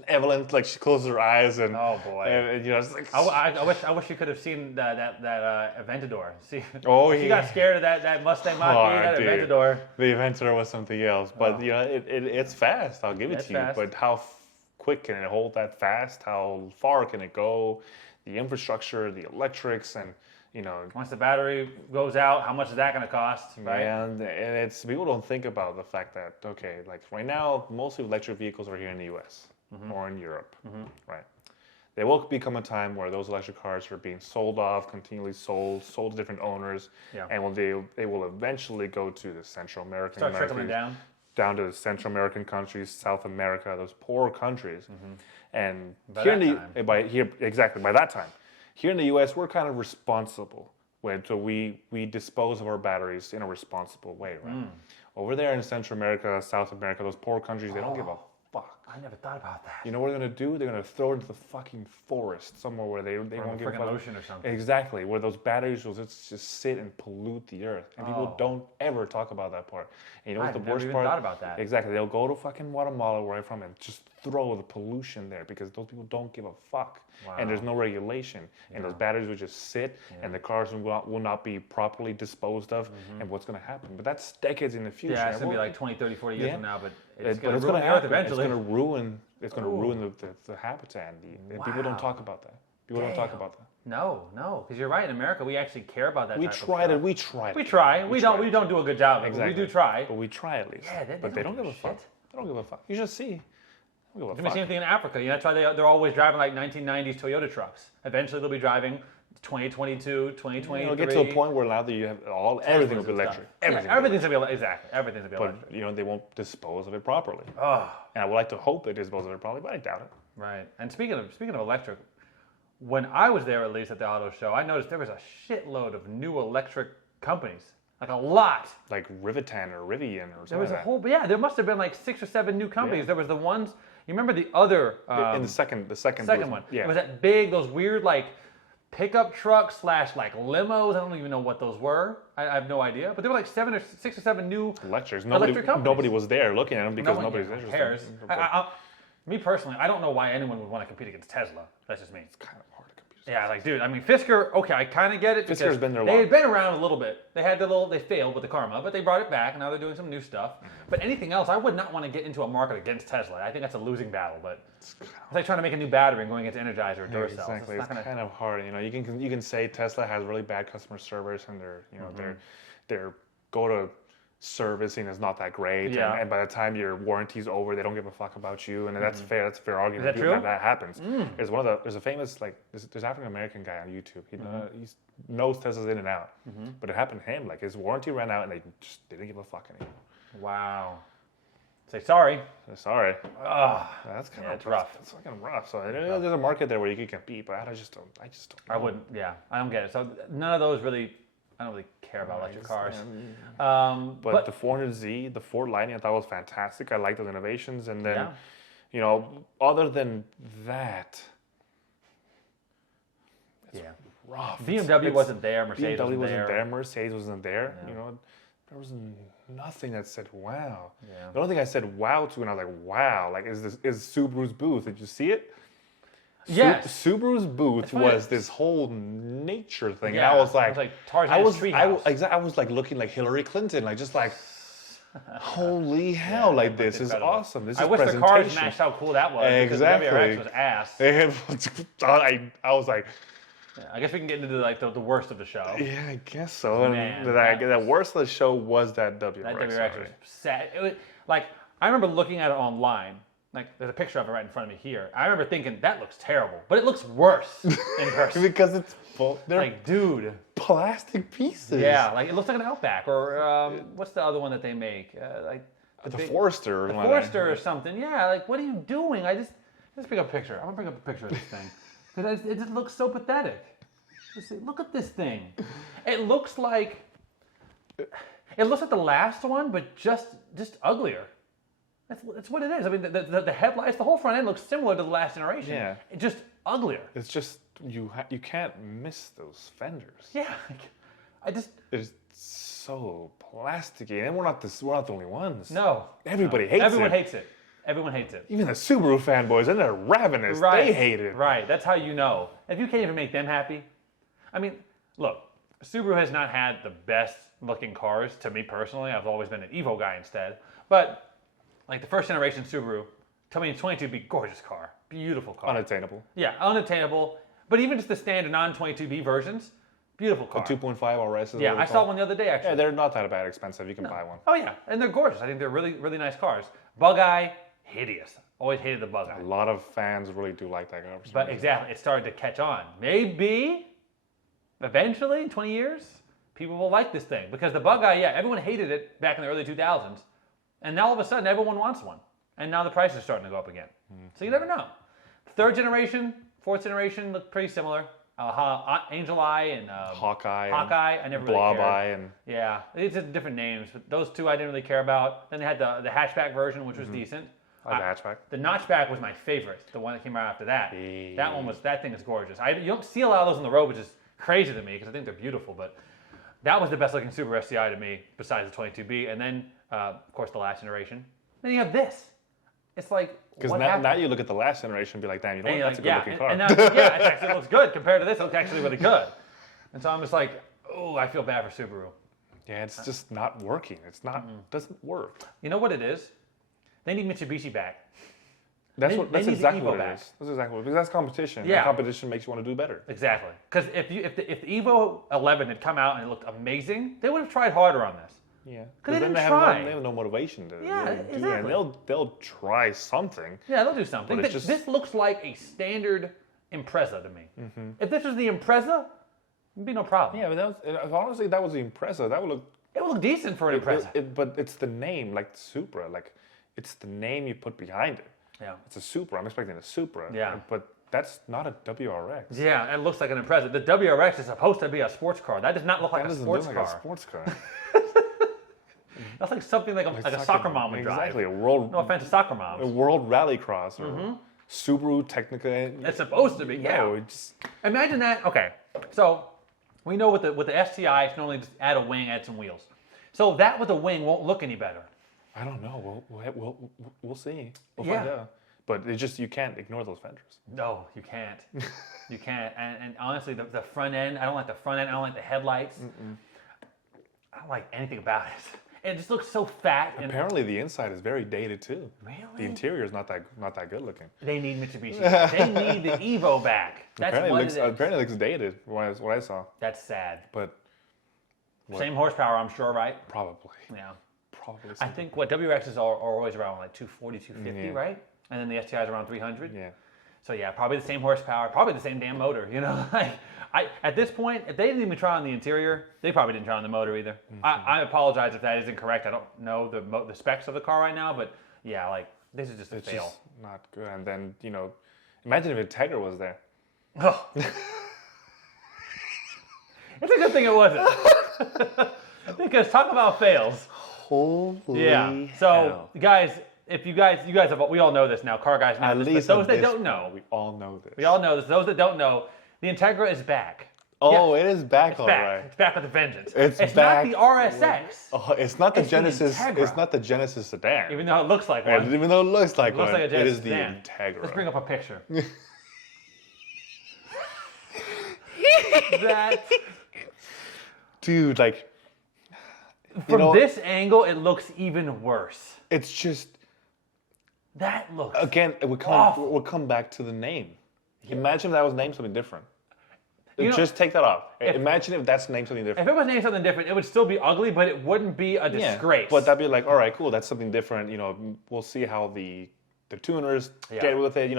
Evelyn, like, she closes her eyes and oh boy, and it's like I wish you could have seen that Aventador. See, you got scared of that Mustang Mach-E, that Aventador. The Aventador was something else, but it's fast. I'll give it to you. But how quick can it hold that fast? How far can it go? The infrastructure, the electrics, and once the battery goes out, how much is that going to cost? Right? And it's people don't think about the fact that like right now, most electric vehicles are here in the U.S. Or in Europe, right? There will become a time where those electric cars are being sold off, continually sold to different owners, and they will eventually go to the Central American countries. Start trickling down to the Central American countries, South America, those poor countries, and by that time. Here in the U.S., we're kind of responsible. So we dispose of our batteries in a responsible way, right? Over there in Central America, South America, those poor countries, they don't give a fuck. I never thought about that. You know what they're going to do? They're going to throw it into the fucking forest somewhere where they won't give a fuck. Ocean or something. Exactly, where those batteries will just sit and pollute the earth. And people don't ever talk about that part. And you know what the worst part? I never even thought about that. Exactly. They'll go to fucking Guatemala, where I'm from, and just throw the pollution there because those people don't give a fuck. Wow. And there's no regulation. And those batteries will just sit, and the cars will not be properly disposed of. And what's going to happen? But that's decades in the future. Yeah, it's going to be like 20, 30, 40 years from now, but it's going to ruin the earth eventually. It's going to ruin the habitat. And people don't talk about that. People don't talk about that. No, because you're right. In America, we actually care about that. We tried it. We try. We don't do a good job. Exactly. We do try, but we try at least. Yeah, but they don't give a fuck. They don't give a fuck. You should see. It's the same thing in Africa. You know, that's why they're always driving like 1990s Toyota trucks. Eventually, they'll be driving 2022, 2023. It'll get to a point where now that you have everything will be electric. Everything's gonna be exactly. Everything's gonna be electric. But you know, they won't dispose of it properly. And I would like to hope they dispose of it properly, but I doubt it. Right. And speaking of electric, when I was there, at least at the auto show, I noticed there was a shitload of new electric companies. Like a lot. Like Rivitan or Rivian or something. There was a whole, there must have been like 6 or 7 new companies. Yeah. There was the ones, you remember the other... in the second one. Yeah. It was that big, those weird like pickup trucks / like limos. I don't even know what those were. I have no idea. But there were like 6 or 7 new electric companies. Nobody was there looking at them because nobody's interested. Me personally, I don't know why anyone would want to compete against Tesla. That's just me. It's kind of hard to compete. Yeah, like, dude, I mean, Fisker, okay, I kind of get it. Fisker's been there long. They had been around a little bit. They failed with the Karma, but they brought it back, and now they're doing some new stuff. But anything else, I would not want to get into a market against Tesla. I think that's a losing battle, but it's like trying to make a new battery and going into Energizer or Duracell. Exactly, it's kind of hard. You know, you can say Tesla has really bad customer service, and their go to servicing is not that great, and by the time your warranty's over, they don't give a fuck about you, and that's fair. That's a fair argument. Is that true? That happens. There's a famous there's African American guy on YouTube. He knows Tesla's in and out, but it happened to him. Like his warranty ran out, and they didn't give a fuck anymore. Wow. Say sorry. Sorry. That's kind of rough. That's fucking rough. So there's a market there where you can compete, but I just don't. I wouldn't. Yeah, I don't get it. So none of those really. I don't really care about electric cars. But the 400Z, the Ford Lightning, I thought was fantastic. I like those innovations. And then, other than that, it's rough. BMW wasn't there. Mercedes wasn't there. Mercedes wasn't there. Yeah. You know, there was nothing that said wow. Yeah. The only thing I said wow to, and I was like, wow, like is Subaru's booth. Did you see it? Yes. Subaru's booth was this whole nature thing. Yeah. And I was like Tarzan's treehouse. I was like looking like Hillary Clinton, like just like holy hell, like this is awesome. This is presentation. I wish the cars matched how cool that was. Exactly. Because the WRX was ass. I was like, I guess we can get into the worst of the show. Yeah, I guess so. Man, the worst of the show was that WRX. That WRX was sad. It was, like, I remember looking at it online. Like, there's a picture of it right in front of me here. I remember thinking, that looks terrible. But it looks worse in person. Because it's full. They're like, dude. Plastic pieces. Yeah, like, it looks like an Outback. Or, what's the other one that they make? The Forester. The Forester or something. Yeah, like, what are you doing? Let's bring up a picture. I'm going to bring up a picture of this thing. Because it just looks so pathetic. Look at this thing. It looks like the last one, but just uglier. That's what it is. I mean, the headlights, the whole front end looks similar to the last generation. Yeah. It's just uglier. It's just, you can't miss those fenders. Yeah. It's so plasticky. And we're not the only ones. No. Everybody hates it. Everyone hates it. Everyone hates it. Even the Subaru fanboys, and they're ravenous. Right. They hate it. Right. That's how you know. If you can't even make them happy. I mean, look, Subaru has not had the best looking cars to me personally. I've always been an Evo guy instead. But like the first generation Subaru, tell me in 22 would be a gorgeous car. Beautiful car. Unattainable. Yeah, unattainable. But even just the standard non-22B versions, beautiful car. A 2.5 RS is Yeah, I saw one the other day actually. Yeah, they're not that bad expensive. You can buy one. Oh yeah, and they're gorgeous. I think they're really, really nice cars. Bug-eye, hideous. Always hated the Bug-eye. A lot of fans really do like that car. But exactly, it started to catch on. Maybe, eventually, in 20 years, people will like this thing. Because the Bug-eye, everyone hated it back in the early 2000s. And now all of a sudden, everyone wants one. And now the price is starting to go up again. So you never know. Third generation, fourth generation look pretty similar. Angel Eye and Hawkeye. I never really Blob cared. Eye and yeah, it's just different names. But those two I didn't really care about. Then they had the hatchback version, which was decent. I like the hatchback. The notchback was my favorite. The one that came out after that. Yeah. That thing is gorgeous. You don't see a lot of those on the road, which is crazy to me because I think they're beautiful. But that was the best looking Subaru STI to me, besides the 22B, and then of course the last generation. Then you have this. It's like, because now you look at the last generation and be like, damn, you know what? That's a good looking car. And now, it actually looks good compared to this. It looks actually really good. And so I'm just like, oh, I feel bad for Subaru. Yeah, it's just not working. It's not doesn't work. You know what it is? They need Mitsubishi back. That's exactly what it is. That's exactly what it is. Because that's competition. Yeah. And competition makes you want to do better. Exactly. Because if the Evo 11 had come out and it looked amazing, they would have tried harder on this. Yeah. Because they have no motivation to do it. And they'll try something. Yeah, they'll do something. This looks like a standard Impreza to me. Mm-hmm. If this was the Impreza, it'd be no problem. Yeah, but honestly, that was the Impreza. That would look... It would look decent for an Impreza. But it's the name, like the Supra. Like, it's the name you put behind it. Yeah. It's a Supra. I'm expecting a Supra. Yeah. But that's not a WRX. Yeah, it looks like an Impreza. The WRX is supposed to be a sports car. That does not look like a sports car. That doesn't look like a sports car. That's like something like a soccer mom would drive. Exactly. No offense to soccer moms. A World Rallycross or Subaru Technica. It's supposed to be, yeah. Imagine that. Okay, so we know with the STI, it's normally just add a wing, add some wheels. So that with a wing won't look any better. I don't know. We'll see. We'll find out. But you can't ignore those fenders. No, you can't. You can't. And honestly, the front end, I don't like the front end. I don't like the headlights. I don't like anything about it. It just looks so fat. Apparently, the inside is very dated too. Really? The interior is not that good looking. They need Mitsubishi. They need the Evo back. That's what it is. Apparently, it looks dated. What I saw. That's sad. But same horsepower, I'm sure, right? Probably. Yeah. Probably. I think WRXs are always around like 240, 250, right? And then the STI is around 300. Yeah. So yeah, probably the same horsepower, probably the same damn motor. You know, at this point, if they didn't even try on the interior, they probably didn't try on the motor either. I apologize if that is incorrect. I don't know the specs of the car right now, but yeah, like this is just a fail. Just not good. And then imagine if Integra was there. Oh. It's a good thing it wasn't. Because talk about fails. Holy yeah. So hell. Guys, if you guys have, we all know this now. Car guys know At this. Least but those that don't know, we all know this. We all know this. Those that don't know, the Integra is back. Oh, it is back, all right. It's back with a vengeance. It's not back. the RSX. Oh, it's not the Genesis. It's not the Genesis sedan. Even though it looks like one. Even though it looks like one. Like a Genesis it is sedan. the Integra. Let's bring up a picture. That. Dude, like. From this angle, it looks even worse. It's just. That looks. Again, we'll come back to the name. Yeah. Imagine if that was named something different. Just take that off. Imagine if that's named something different. If it was named something different, it would still be ugly, but it wouldn't be a disgrace. But that'd be like, all right, cool, that's something different. We'll see how the tuners get with it.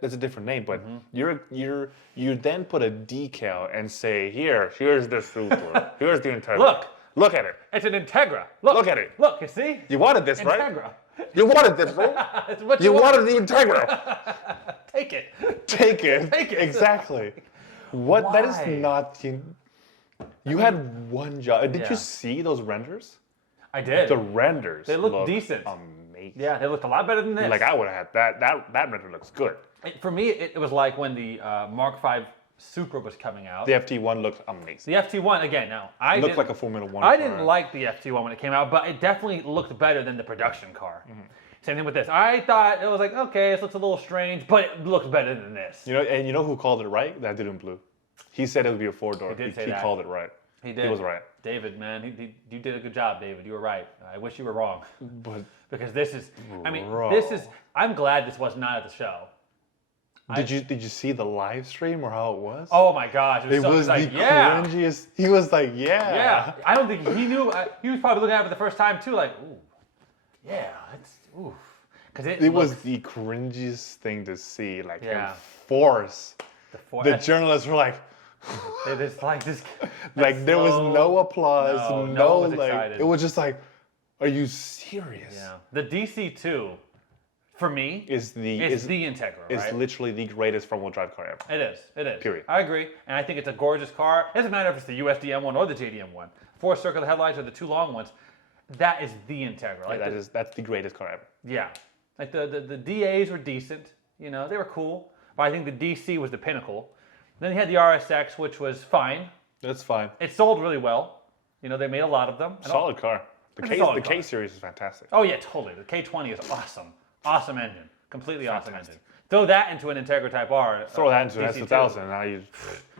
That's a different name. But you then put a decal and say, here's the Supra. Here's the Integra. Look at it. It's an Integra. Look at it. Look, you see? You wanted this, right? Integra. You wanted this, right? It's what you wanted the Integra. Take it. Take it. Take it. Exactly. What? Why? That is not. You had one job. Did you see those renders? I did. The renders. They look decent. Amazing. Yeah, they looked a lot better than this. Like I would have had that. That render looks good. For me, it was like when the Mark V Supra was coming out. The FT1 looked amazing. The FT1 again. Now it looked like a Formula One. I didn't like the FT1 when it came out, but it definitely looked better than the production car. Mm-hmm. Same thing with this. I thought it was like, okay, this looks a little strange, but it looks better than this. And you know who called it right? That dude in blue. He said it would be a 4-door. He called it right. He did. He was right. David, man, you did a good job, David. You were right. I wish you were wrong. But because this is, this is. I'm glad this was not at the show. Did you see the live stream or how it was? Oh my gosh, it was the cringiest. He was like, yeah. Yeah. I don't think he knew. He was probably looking at it for the first time too, like, ooh, yeah, it's ooh. Because it was the cringiest thing to see, like force. The journalists were like. It's like this. Like there was no applause, no one was excited. It was just like, are you serious? Yeah. The DC2, for me, is the Integra. It's literally the greatest front-wheel drive car ever. It is. Period. I agree, and I think it's a gorgeous car. It doesn't matter if it's the USDM one or the JDM one. 4 circular headlights or the 2 long ones. That is the Integra. Like that's the greatest car ever. Yeah. Like the DAs were decent, you know, they were cool. But I think the DC was the pinnacle. Then you had the RSX, which was fine. That's fine. It sold really well. You know, they made a lot of them. Solid car. The K series is fantastic. Oh yeah, totally. The K20 is awesome. Awesome engine. Completely awesome engine. Throw that into an Integra Type R. Throw that into an S2000. Now you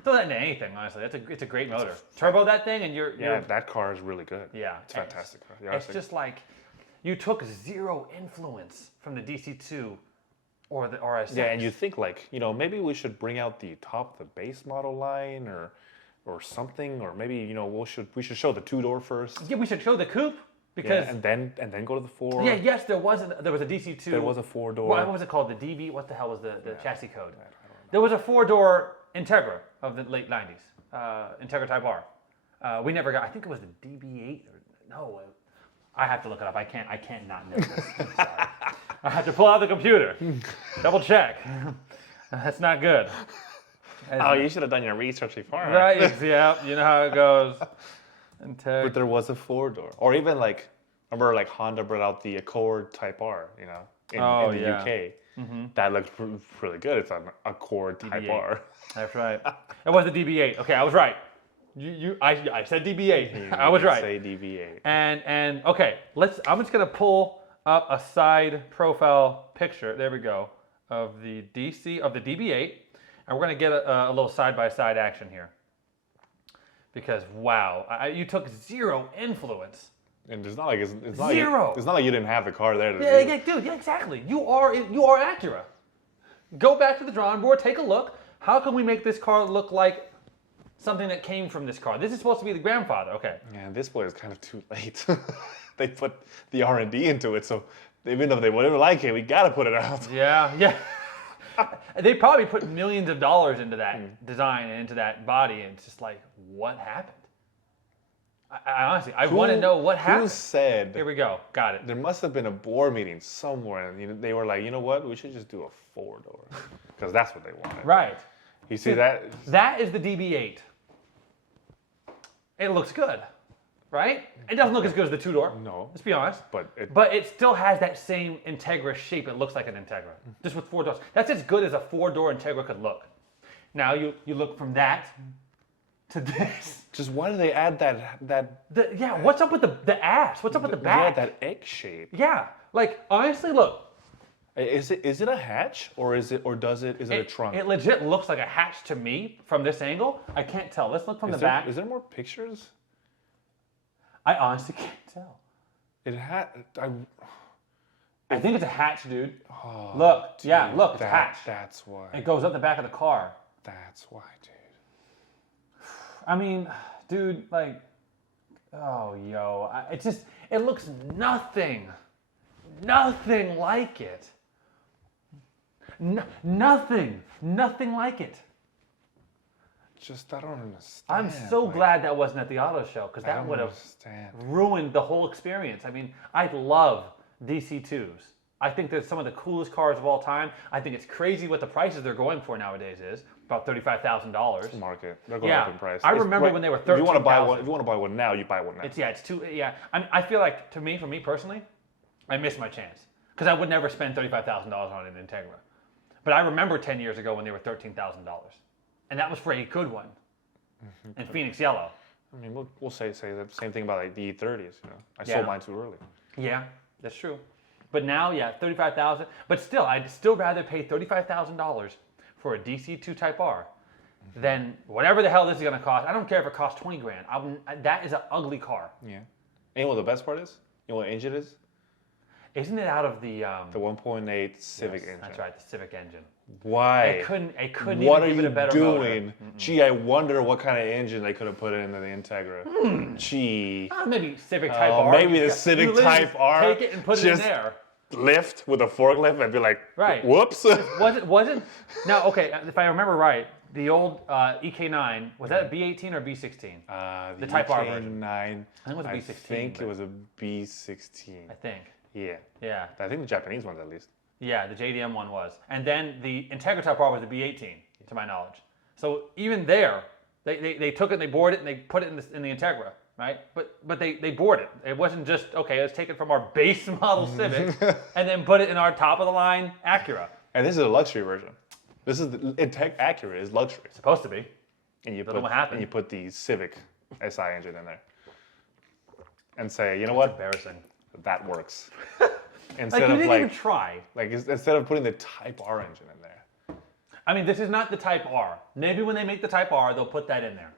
throw that into anything. Honestly, it's a great motor. Turbo that thing, and you're that car is really good. Yeah, it's fantastic car. It's just like you took zero influence from the DC2 or the RSX. Yeah, and you think like, you know, maybe we should bring out the base model line or something, or maybe, you know, we should show the 2-door first. Yeah, we should show the coupe because and then go to the 4. Yeah, yes, there was a DC2. There was a 4-door. What was it called? The DV. What the hell was the chassis code? There was a 4-door Integra of the late 90s. Integra Type R. We never got. I think it was the DB8. No, I have to look it up. I can't not know this. I'm sorry. I have to pull out the computer, double check. That's not good. You should have done your research before. Right? Yeah, you know how it goes. But there was a 4-door, or even like, I remember like Honda brought out the Accord Type R, you know, in the UK. Mm-hmm. That looked really good. It's an Accord Type R. That's right. It was the DB8. Okay, I was right. I said DB8. I was right. Say DB8. And okay, I'm just gonna pull up a side profile picture. There we go, of the DB8, and we're gonna get a little side by side action here. Because wow, you took zero influence. And it's not like it's not zero. It's not like you didn't have the car there. Yeah, dude. Yeah, exactly. You are Acura. Go back to the drawing board. Take a look. How can we make this car look like something that came from this car? This is supposed to be the grandfather. Okay. Yeah, this boy is kind of too late. They put the R&D into it, so even though they wouldn't like it, we gotta put it out. Yeah. They probably put millions of dollars into that design and into that body, and it's just like, what happened? I honestly, I want to know what happened. Who said? Here we go. Got it. There must have been a board meeting somewhere, and they were like, you know what? We should just do a 4-door, because that's what they wanted. Right. You see that? That is the DB8. It looks good, right? It doesn't look as good as the 2-door. No. Let's be honest. But it still has that same Integra shape. It looks like an Integra, just with 4 doors. That's as good as a 4-door Integra could look. Now you look from that to this. Just why do they add that? What's up with the ass? What's up with the back? Yeah, that egg shape. Yeah, like honestly, look. Is it a hatch or is it a trunk? It legit looks like a hatch to me from this angle. I can't tell. Let's look from the back. Is there more pictures? I honestly can't tell. I think it's a hatch, dude. Oh, look, dude, it's a hatch. That's why. It goes up the back of the car. That's why, dude. I mean, dude, like, it looks nothing like it. Nothing like it. Just, I don't understand. I'm so glad that wasn't at the auto show, because that would have ruined the whole experience. I mean, I love DC2s. I think they're some of the coolest cars of all time. I think it's crazy what the prices they're going for nowadays is. About $35,000. Market. They're going up in price. I remember when they were $13,000. If you want to buy one now, you buy one now. It's too. Yeah. I feel like for me personally, I missed my chance because I would never spend $35,000 on an Integra. But I remember 10 years ago when they were $13,000, and that was for a good one, in Phoenix Yellow. I mean, we'll say the same thing about like the E30s. You know, I sold mine too early. Yeah, that's true. But now, $35,000. But still, I'd still rather pay $35,000 for a DC2 Type R than whatever the hell this is going to cost. I don't care if it costs $20,000. That is an ugly car. Yeah. And you know what the best part is? You know what engine it is? Isn't it out of the 1.8 Civic engine? That's right, the Civic engine. Why? It couldn't even give it a better motor. What are you doing? Gee, I wonder what kind of engine they could have put into the Integra. Gee. Maybe Civic Type R. Maybe the Civic Type R. Take it and put it in there. Lift with a forklift and be like, right. Whoops. Wasn't now, okay, if I remember right, the old EK9, was that a B18 or B16? The Type R EK9, version. I think it was a B16. I think it was a B16. I think. Yeah. I think the Japanese ones at least. Yeah, the JDM one was. And then the Integra Type R was the B18, to my knowledge. So even there, they took it and they bored it and they put it in the Integra, right? But they bored it. It wasn't just, okay, let's take it from our base model Civic and then put it in our top of the line Acura. And this is a luxury version. This is Acura is luxury. It's supposed to be. And you what put the Civic SI engine in there, and say, you know That's what? embarrassing. That works. Like, you didn't even try. Like instead of putting the Type R engine in there. I mean, this is not the Type R. Maybe when they make the Type R, they'll put that in there.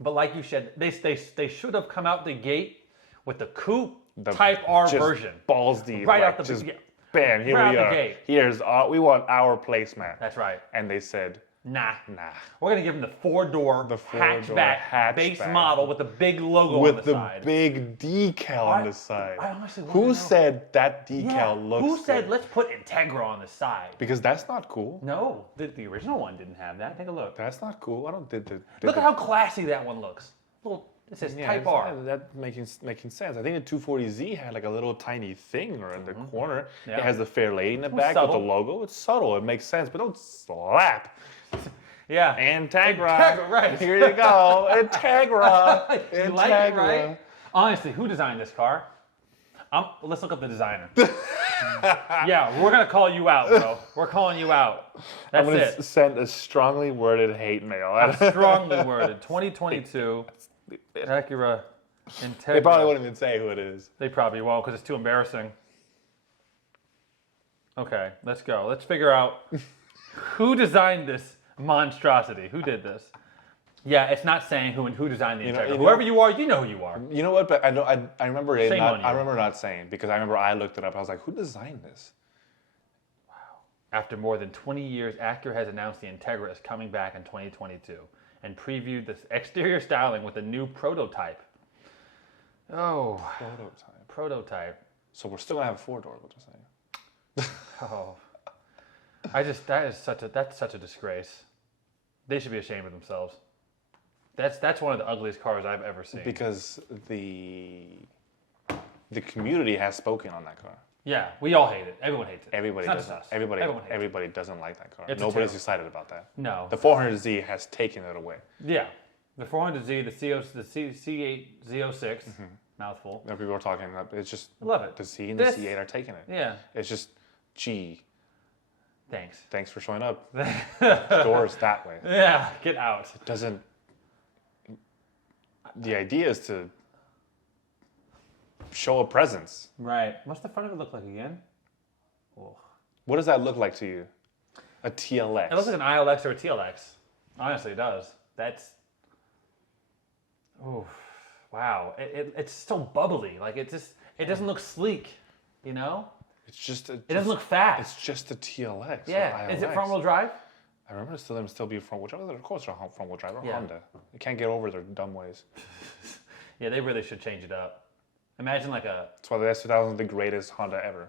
But like you said, they should have come out the gate with the coupe Type R version. Balls deep. Right like, out the just gate. bam, here Right we out the are. gate. We want our placemat. That's right. And they said, Nah. nah. We're going to give them the four-door hatchback base model with the big logo on the side. With the big decal on the side. I honestly want Who to know. said that decal looks Who said, good? let's put Integra on the side? Because that's not cool. No, the original one didn't have that. Take a look. That's not cool. I don't think Look at how classy that one looks. It says Type R. That making sense. I think the 240Z had like a little tiny thing or in the corner. Yeah. It has the fair lady in the back with the logo. It's subtle. It makes sense, but don't slap. Yeah. Integra. Right. Here you go. Integra. You like it, right? Honestly, who designed this car? Let's look up the designer. Yeah, we're going to call you out, bro. We're calling you out. That's I'm going to it. send a strongly worded hate mail. Strongly worded. 2022 Acura Integra. They probably wouldn't even say who it is. They probably won't because it's too embarrassing. Okay, let's go. Let's figure out who designed this monstrosity. Who did this? Yeah, it's not saying who designed the Integra. Whoever you are, you know who you are. You know what? But I remember it. Shame on you. I remember not saying because I remember I looked it up. I was like, who designed this? Wow. After more than 20 years, Acura has announced the Integra is coming back in 2022 and previewed the exterior styling with a new prototype. Oh. Prototype. So we're still gonna have a 4-door. We're just saying. Oh. That's such a disgrace. They should be ashamed of themselves. That's one of the ugliest cars I've ever seen. Because the community has spoken on that car. Yeah, we all hate it. Everyone hates it. Everybody it's doesn't. Not just us. Everybody doesn't like that car. It's Nobody's excited about that. No. The 400Z has taken it away. Yeah. The 400Z, the C8 Z06, mouthful. People are talking about it's just I love it. The C and the C8 are taking it. Yeah. It's just Thanks for showing up. Doors that way. Yeah, get out. It doesn't. The idea is to show a presence. Right. What's the front of it look like again? Oh. What does that look like to you? A TLX. It looks like an ILX or a TLX. Honestly, it does. That's. Oh, wow. It's so bubbly. Like it doesn't look sleek. You know. It doesn't look fast. It's just a TLX. Yeah. Is it front wheel drive? I remember them still be front wheel drive. Of course, they're front wheel drive. Or Yeah. Honda. You can't get over their dumb ways. Yeah, they really should change it up. Imagine like a. That's why the S2000 is the greatest Honda ever.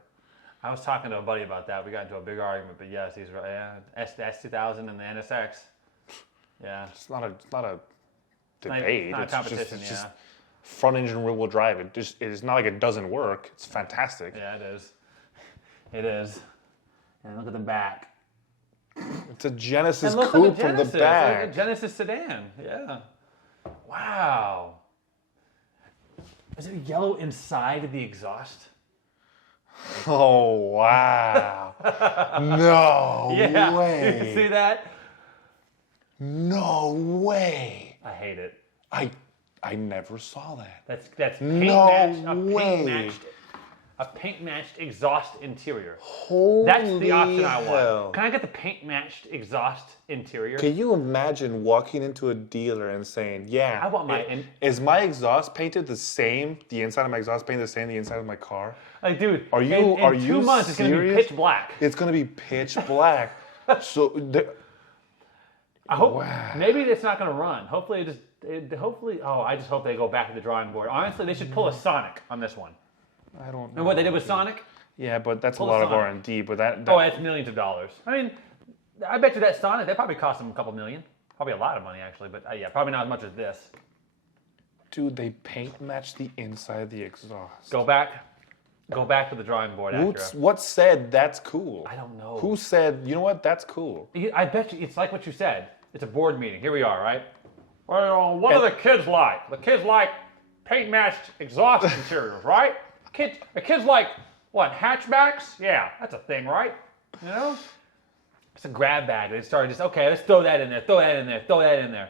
I was talking to a buddy about that. We got into a big argument, but yes, he's right. Yeah, the S2000 and the NSX. Yeah. It's not a debate. It's not a competition. It's just front engine rear wheel drive. It's not like it doesn't work. It's fantastic. Yeah, it is. It is. And look at the back. It's a Genesis And look coupe at the Genesis. from the back. Like a Genesis sedan. Yeah. Wow. Is it yellow inside the exhaust? Oh, wow. No way. You see that? No way. I hate it. I never saw that. That's a paint matched exhaust interior. Holy That's the option I hell. want. Can I get the paint matched exhaust interior? Can you imagine walking into a dealer and saying, yeah, I want is my exhaust painted the same, the inside of my exhaust painted the same, the inside of my car? Like, dude, Are you in 2 months it's going to be serious? pitch black. It's going to be pitch black. So I hope wow. maybe it's not going to run. Hopefully I just hope they go back to the drawing board. Honestly, they should pull a Sonic on this one. I don't know. And what they did with Sonic? Yeah, but that's Pull a lot a of Sonic. R&D. But that Oh, it's millions of dollars. I mean, I bet you that Sonic, that probably cost them a couple million. Probably a lot of money, actually. But yeah, probably not as much as this. Dude, they paint match the inside of the exhaust. Go back to the drawing board, Acura. What said that's cool? I don't know. Who said, you know what, that's cool? I bet you, it's like what you said. It's a board meeting. Here we are, right? Well, what do the kids like? The kids like paint-matched exhaust interiors, right? The kids like, what, hatchbacks? Yeah, that's a thing, right? You know? It's a grab bag. They started just, okay, let's throw that in there, throw that in there, throw that in there.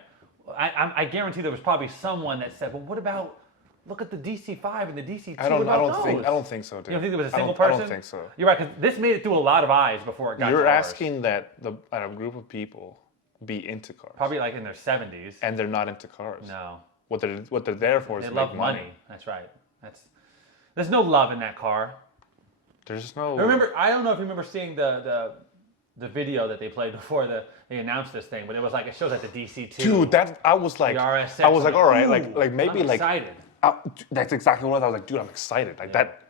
I guarantee there was probably someone that said, well, what about, look at the DC-5 and the DC-2. I don't think so, dude. You don't think there was a single person? I don't think so. You're right, because this made it through a lot of eyes before it got to You're ours. asking that a group of people be into cars. Probably like in their 70s. And they're not into cars. No. What they're there for is they to love make money. That's right. There's no love in that car. There's no... I don't know if you remember seeing the video that they played before they announced this thing, but it was like, it shows like the DC-2. Dude, I was like, all right, like maybe I'm like... excited. That's exactly what I was like, dude, I'm excited. Like that,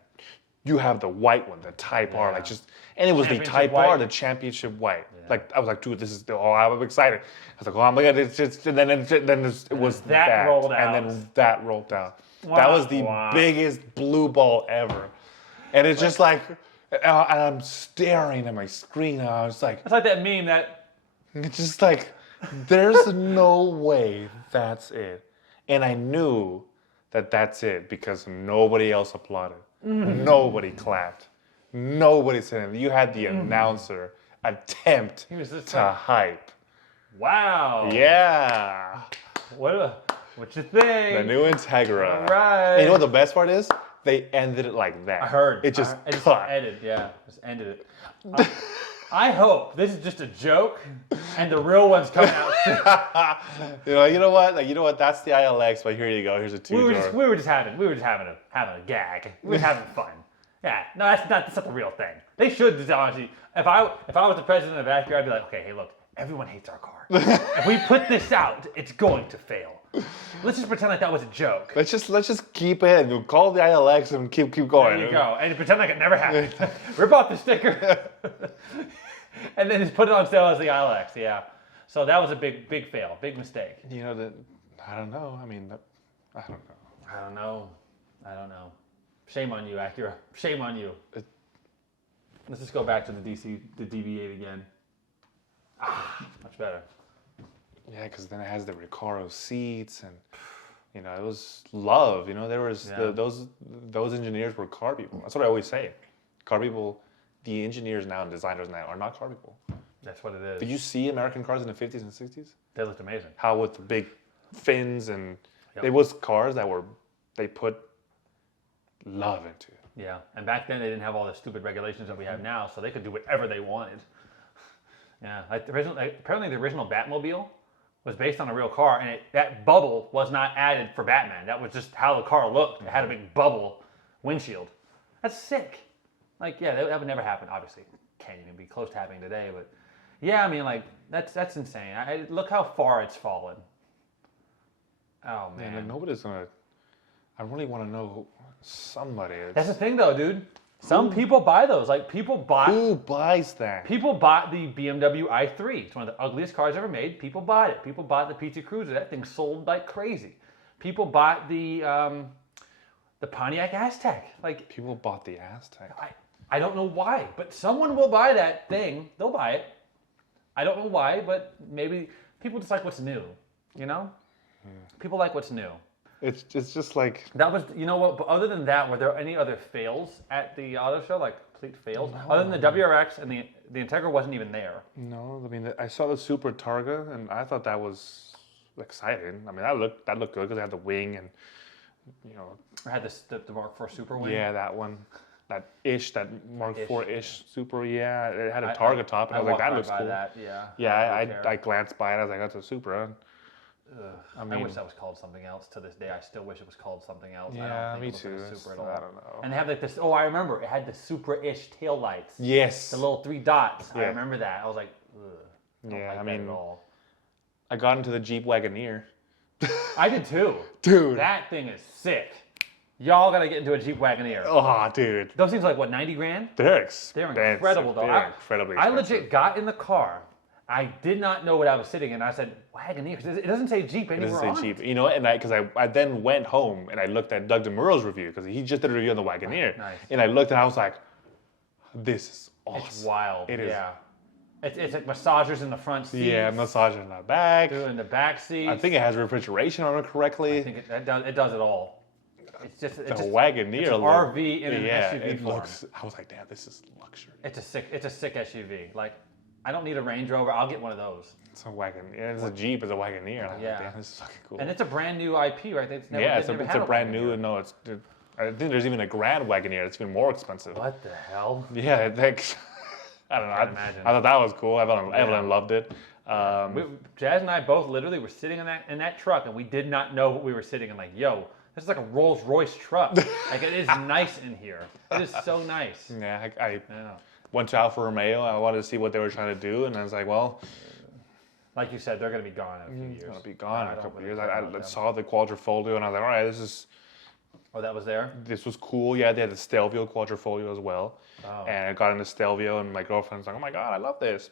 you have the white one, the Type R, like just, and it was the Type R, the championship white. Yeah. Like I was like, dude, this is I'm excited. I was like, oh my god, it's just, and then it was that rolled out, and then that rolled out. That was the biggest blue ball ever, and it's just like, and I'm staring at my screen, and I was like, it's like that meme that, it's just like, there's no way that's it, and I knew that's it because nobody else applauded. Nobody clapped. Nobody said anything. You had the announcer attempt to hype. Wow. Yeah. What you think? The new Integra. All right. And you know what the best part is? They ended it like that. I heard. It just ended. Yeah, just ended it. I hope this is just a joke, and the real one's coming out soon. You know what? That's the ILX. But here you go. Here's a 2-door. We were just having a gag. We were having fun. Yeah. No, that's not the real thing. They should just honestly. If I was the president of Acura, I'd be like, okay, hey, look, everyone hates our car. If we put this out, it's going to fail. Let's just pretend like that was a joke. Let's just keep it and we'll call the ILX and keep going. There you go. And pretend like it never happened. Rip off the sticker. And then just put it on sale as the ILX. Yeah. So that was a big fail. Big mistake. I don't know. I mean, I don't know. I don't know. Shame on you, Acura. Shame on you. Let's just go back to the DB8 again. Much better. Yeah, because then it has the Recaro seats, and it was love. There was those engineers were car people. That's what I always say. Car people, the engineers now and designers now are not car people. That's what it is. Did you see American cars in the 50s and 60s? They looked amazing. How with the big fins and it was cars that they put love into. Yeah, and back then they didn't have all the stupid regulations that we have now, so they could do whatever they wanted. Yeah, apparently the original Batmobile was based on a real car, and that bubble was not added for Batman. That was just how the car looked. It had a big bubble windshield. That's sick. Like, yeah, that would never happen, obviously. Can't even be close to happening today, but yeah, I mean, like, that's insane. Look how far it's fallen. Oh, man. And nobody's gonna... I really want to know who somebody is. That's the thing, though, dude. Some people buy those. Like, Who buys that? People bought the BMW i3. It's one of the ugliest cars ever made. People bought it. People bought the PT Cruiser. That thing sold like crazy. People bought the Pontiac Aztek. Like, people bought the Aztek. I don't know why, but someone will buy that thing. They'll buy it. I don't know why, but maybe people just like what's new. People like what's new. It's just like... That was, what, but other than that, were there any other fails at the auto show, like complete fails? No. Other than the WRX and the Integra wasn't even there. No, I mean, I saw the Super Targa, and I thought that was exciting. I mean, that looked good because it had the wing and, Or had the Mark IV Super wing? Yeah, that one. That Mark IV-ish Super, yeah. It had a Targa top, and I was like, that looks cool. That, yeah. Yeah, I glanced by it, I was like, that's a Supra. I wish that was called something else. To this day, I still wish it was called something else. Yeah, I don't think me too. Super at all. I don't know. And they have like this. Oh, I remember. It had the Supra-ish taillights. Yes. The little 3 dots. Yeah. I remember that. I was like, ugh. Don't like that at all. I got into the Jeep Wagoneer. I did too. Dude. That thing is sick. Y'all gotta get into a Jeep Wagoneer. Oh, dude. Those things are like, what, 90 grand? They're expensive. They're incredible, though. They're incredibly expensive. I legit got in the car. I did not know what I was sitting in. I said, Wagoneer. It doesn't say Jeep anywhere on it. It doesn't say Jeep. And because I then went home and I looked at Doug DeMuro's review because he just did a review on the Wagoneer. Nice. And I looked and I was like, this is awesome. It's wild. It is. Yeah. It's like massagers in the front seat. Yeah, massager in the back. In the back seat. I think it has refrigeration on it correctly. I think it does it all. It's just a Wagoneer. It's an RV in an SUV it form. I was like, damn, this is luxury. It's a sick SUV. Like, I don't need a Range Rover. I'll get one of those. It's a Wagoneer. It's a Jeep. It's a Wagoneer. Like, yeah. Damn, this is fucking cool. And it's a brand new IP, right? It's a brand new. And no, I think there's even a Grand Wagoneer that's even more expensive. What the hell? Yeah, I don't know. I thought that was cool. Evelyn loved it. Jazz and I both literally were sitting in that truck, and we did not know what we were sitting in. Like, yo, this is like a Rolls Royce truck. Like, it is nice in here. It is so nice. Yeah, I went to Alfa Romeo. I wanted to see what they were trying to do, and I was like, well, like you said, they're going to be gone in a few years. They're going to be gone in a couple of years. I saw the Quadrifoglio, and I was like, all right, this is. Oh, that was there? This was cool. Yeah, they had the Stelvio Quadrifoglio as well. Oh. And I got into Stelvio, and my girlfriend's like, oh my God, I love this.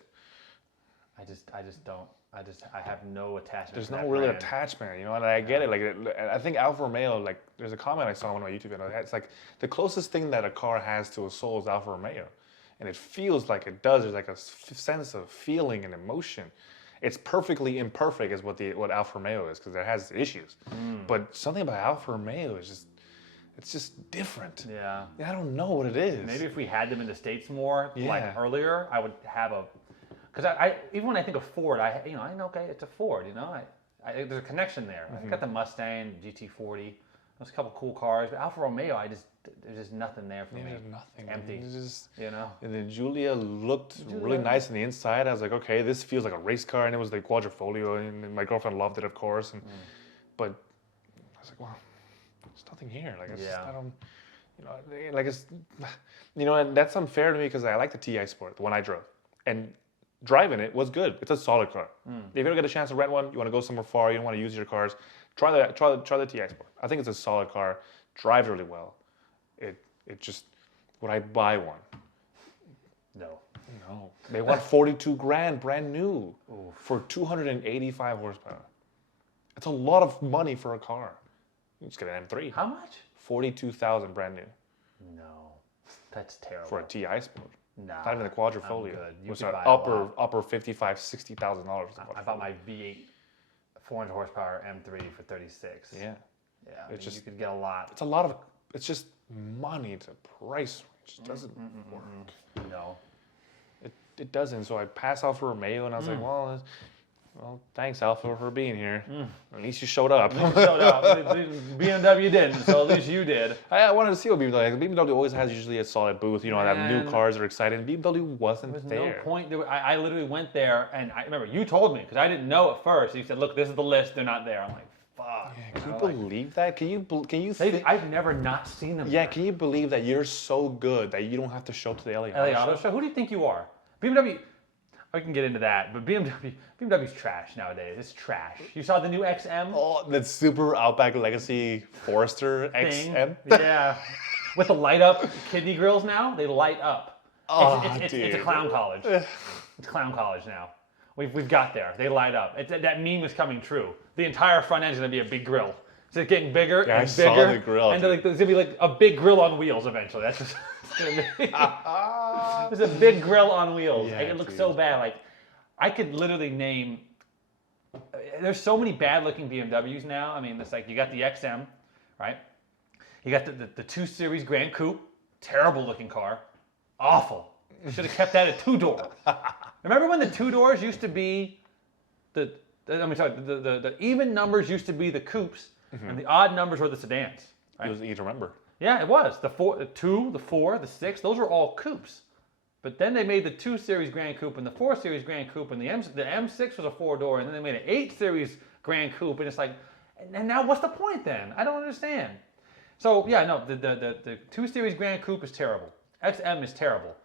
I just don't. I have no attachment. There's to no that really brand. attachment, you know, and I get it. Like, I think Alfa Romeo, like, there's a comment I saw on my YouTube video. It's like the closest thing that a car has to a soul is Alfa Romeo, and it feels like it does. There's like a sense of feeling and emotion. It's perfectly imperfect, is what Alfa Romeo is, because it has issues. But something about Alfa Romeo is just. It's just different. Yeah. I don't know what it is. Maybe if we had them in the States more, like earlier, I would have a. Because I even when I think of Ford, I know, okay, it's a Ford, you know. There's a connection there. I got the Mustang, GT40. There's a couple cool cars, but Alfa Romeo, there's just nothing there for me. There's nothing. Empty. You know. And then Giulia looked really nice on the inside. I was like, okay, this feels like a race car, and it was the Quadrifoglio, and my girlfriend loved it, of course. But I was like, wow. There's nothing here. Like, I don't, like it's, and that's unfair to me because I like the TI Sport, the one I drove, and driving it was good. It's a solid car. If you ever get a chance to rent one, you want to go somewhere far, you don't want to use your cars, try the TI Sport. I think it's a solid car, drives really well. It just, would I buy one? No. They want $42,000 brand new for 285 horsepower. It's a lot of money for a car. You just get an M3. How much? $42,000 brand new. No, that's terrible. For a TI Sport. No. Not even the Quadrifoglio. Which are upper $55,000, $60,000. I bought my V8 400 horsepower M3 for $36,000. Yeah. Yeah. You could get a lot. It's a lot of. It's just money to price. It just doesn't work. No. It doesn't. So I passed Alfa Romeo, and I was like, well, thanks, Alfa, for being here. At least you showed up. BMW didn't, so at least you did. I wanted to see what BMW. BMW always has usually a solid booth. And have new cars that are exciting. BMW wasn't there. There was no point. I literally went there, and I remember you told me, because I didn't know at first. You said, look, this is the list. They're not there. I'm like, fuck. Yeah, can you believe that? Can you think? I've never not seen them. Yeah, can you believe that you're so good that you don't have to show up to the LA Auto Show? Who do you think you are? BMW... I can get into that, but BMW's trash nowadays. It's trash. You saw the new XM? Oh, that super Outback Legacy Forester thing. XM? Yeah. With the light up kidney grills now, they light up. Oh, it's a clown college. It's clown college now. We've got there. They light up. That meme is coming true. The entire front end is going to be a big grill. So it's getting bigger and bigger. I saw the grill. And there's going to be like a big grill on wheels eventually. That's just going to be. There's a big grill on wheels. Yeah, it looks so bad. Like, I could literally name. There's so many bad-looking BMWs now. I mean, it's like you got the XM, right? You got the 2 Series Grand Coupe, terrible-looking car, awful. You should have kept that a 2-door. Remember when the 2 doors used to be the even numbers used to be the coupes, and the odd numbers were the sedans. Right? It was easy to remember. Yeah, it was. The 2, the 4, the 6, those were all coupes. But then they made the 2 Series Grand Coupe and the 4 Series Grand Coupe, and the M6 was a 4-door, and then they made an 8 Series Grand Coupe, and it's like, and now what's the point then? I don't understand. So yeah, no, the 2 Series Grand Coupe is terrible. XM is terrible.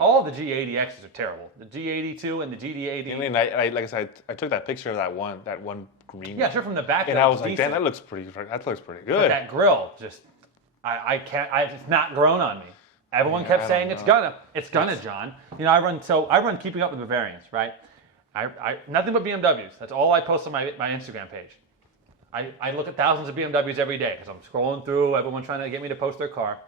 All the G80Xs are terrible. The G82 and the GD80. I mean, like I said, I took that picture of that one green. Yeah, sure, from the back. And I was like, damn, that looks pretty good. But that grill just, it's not grown on me. Everyone kept saying it's gonna, John. You know, I run Keeping Up with Bavarians, right? I nothing but BMWs. That's all I post on my Instagram page. I look at thousands of BMWs every day because I'm scrolling through, everyone trying to get me to post their car.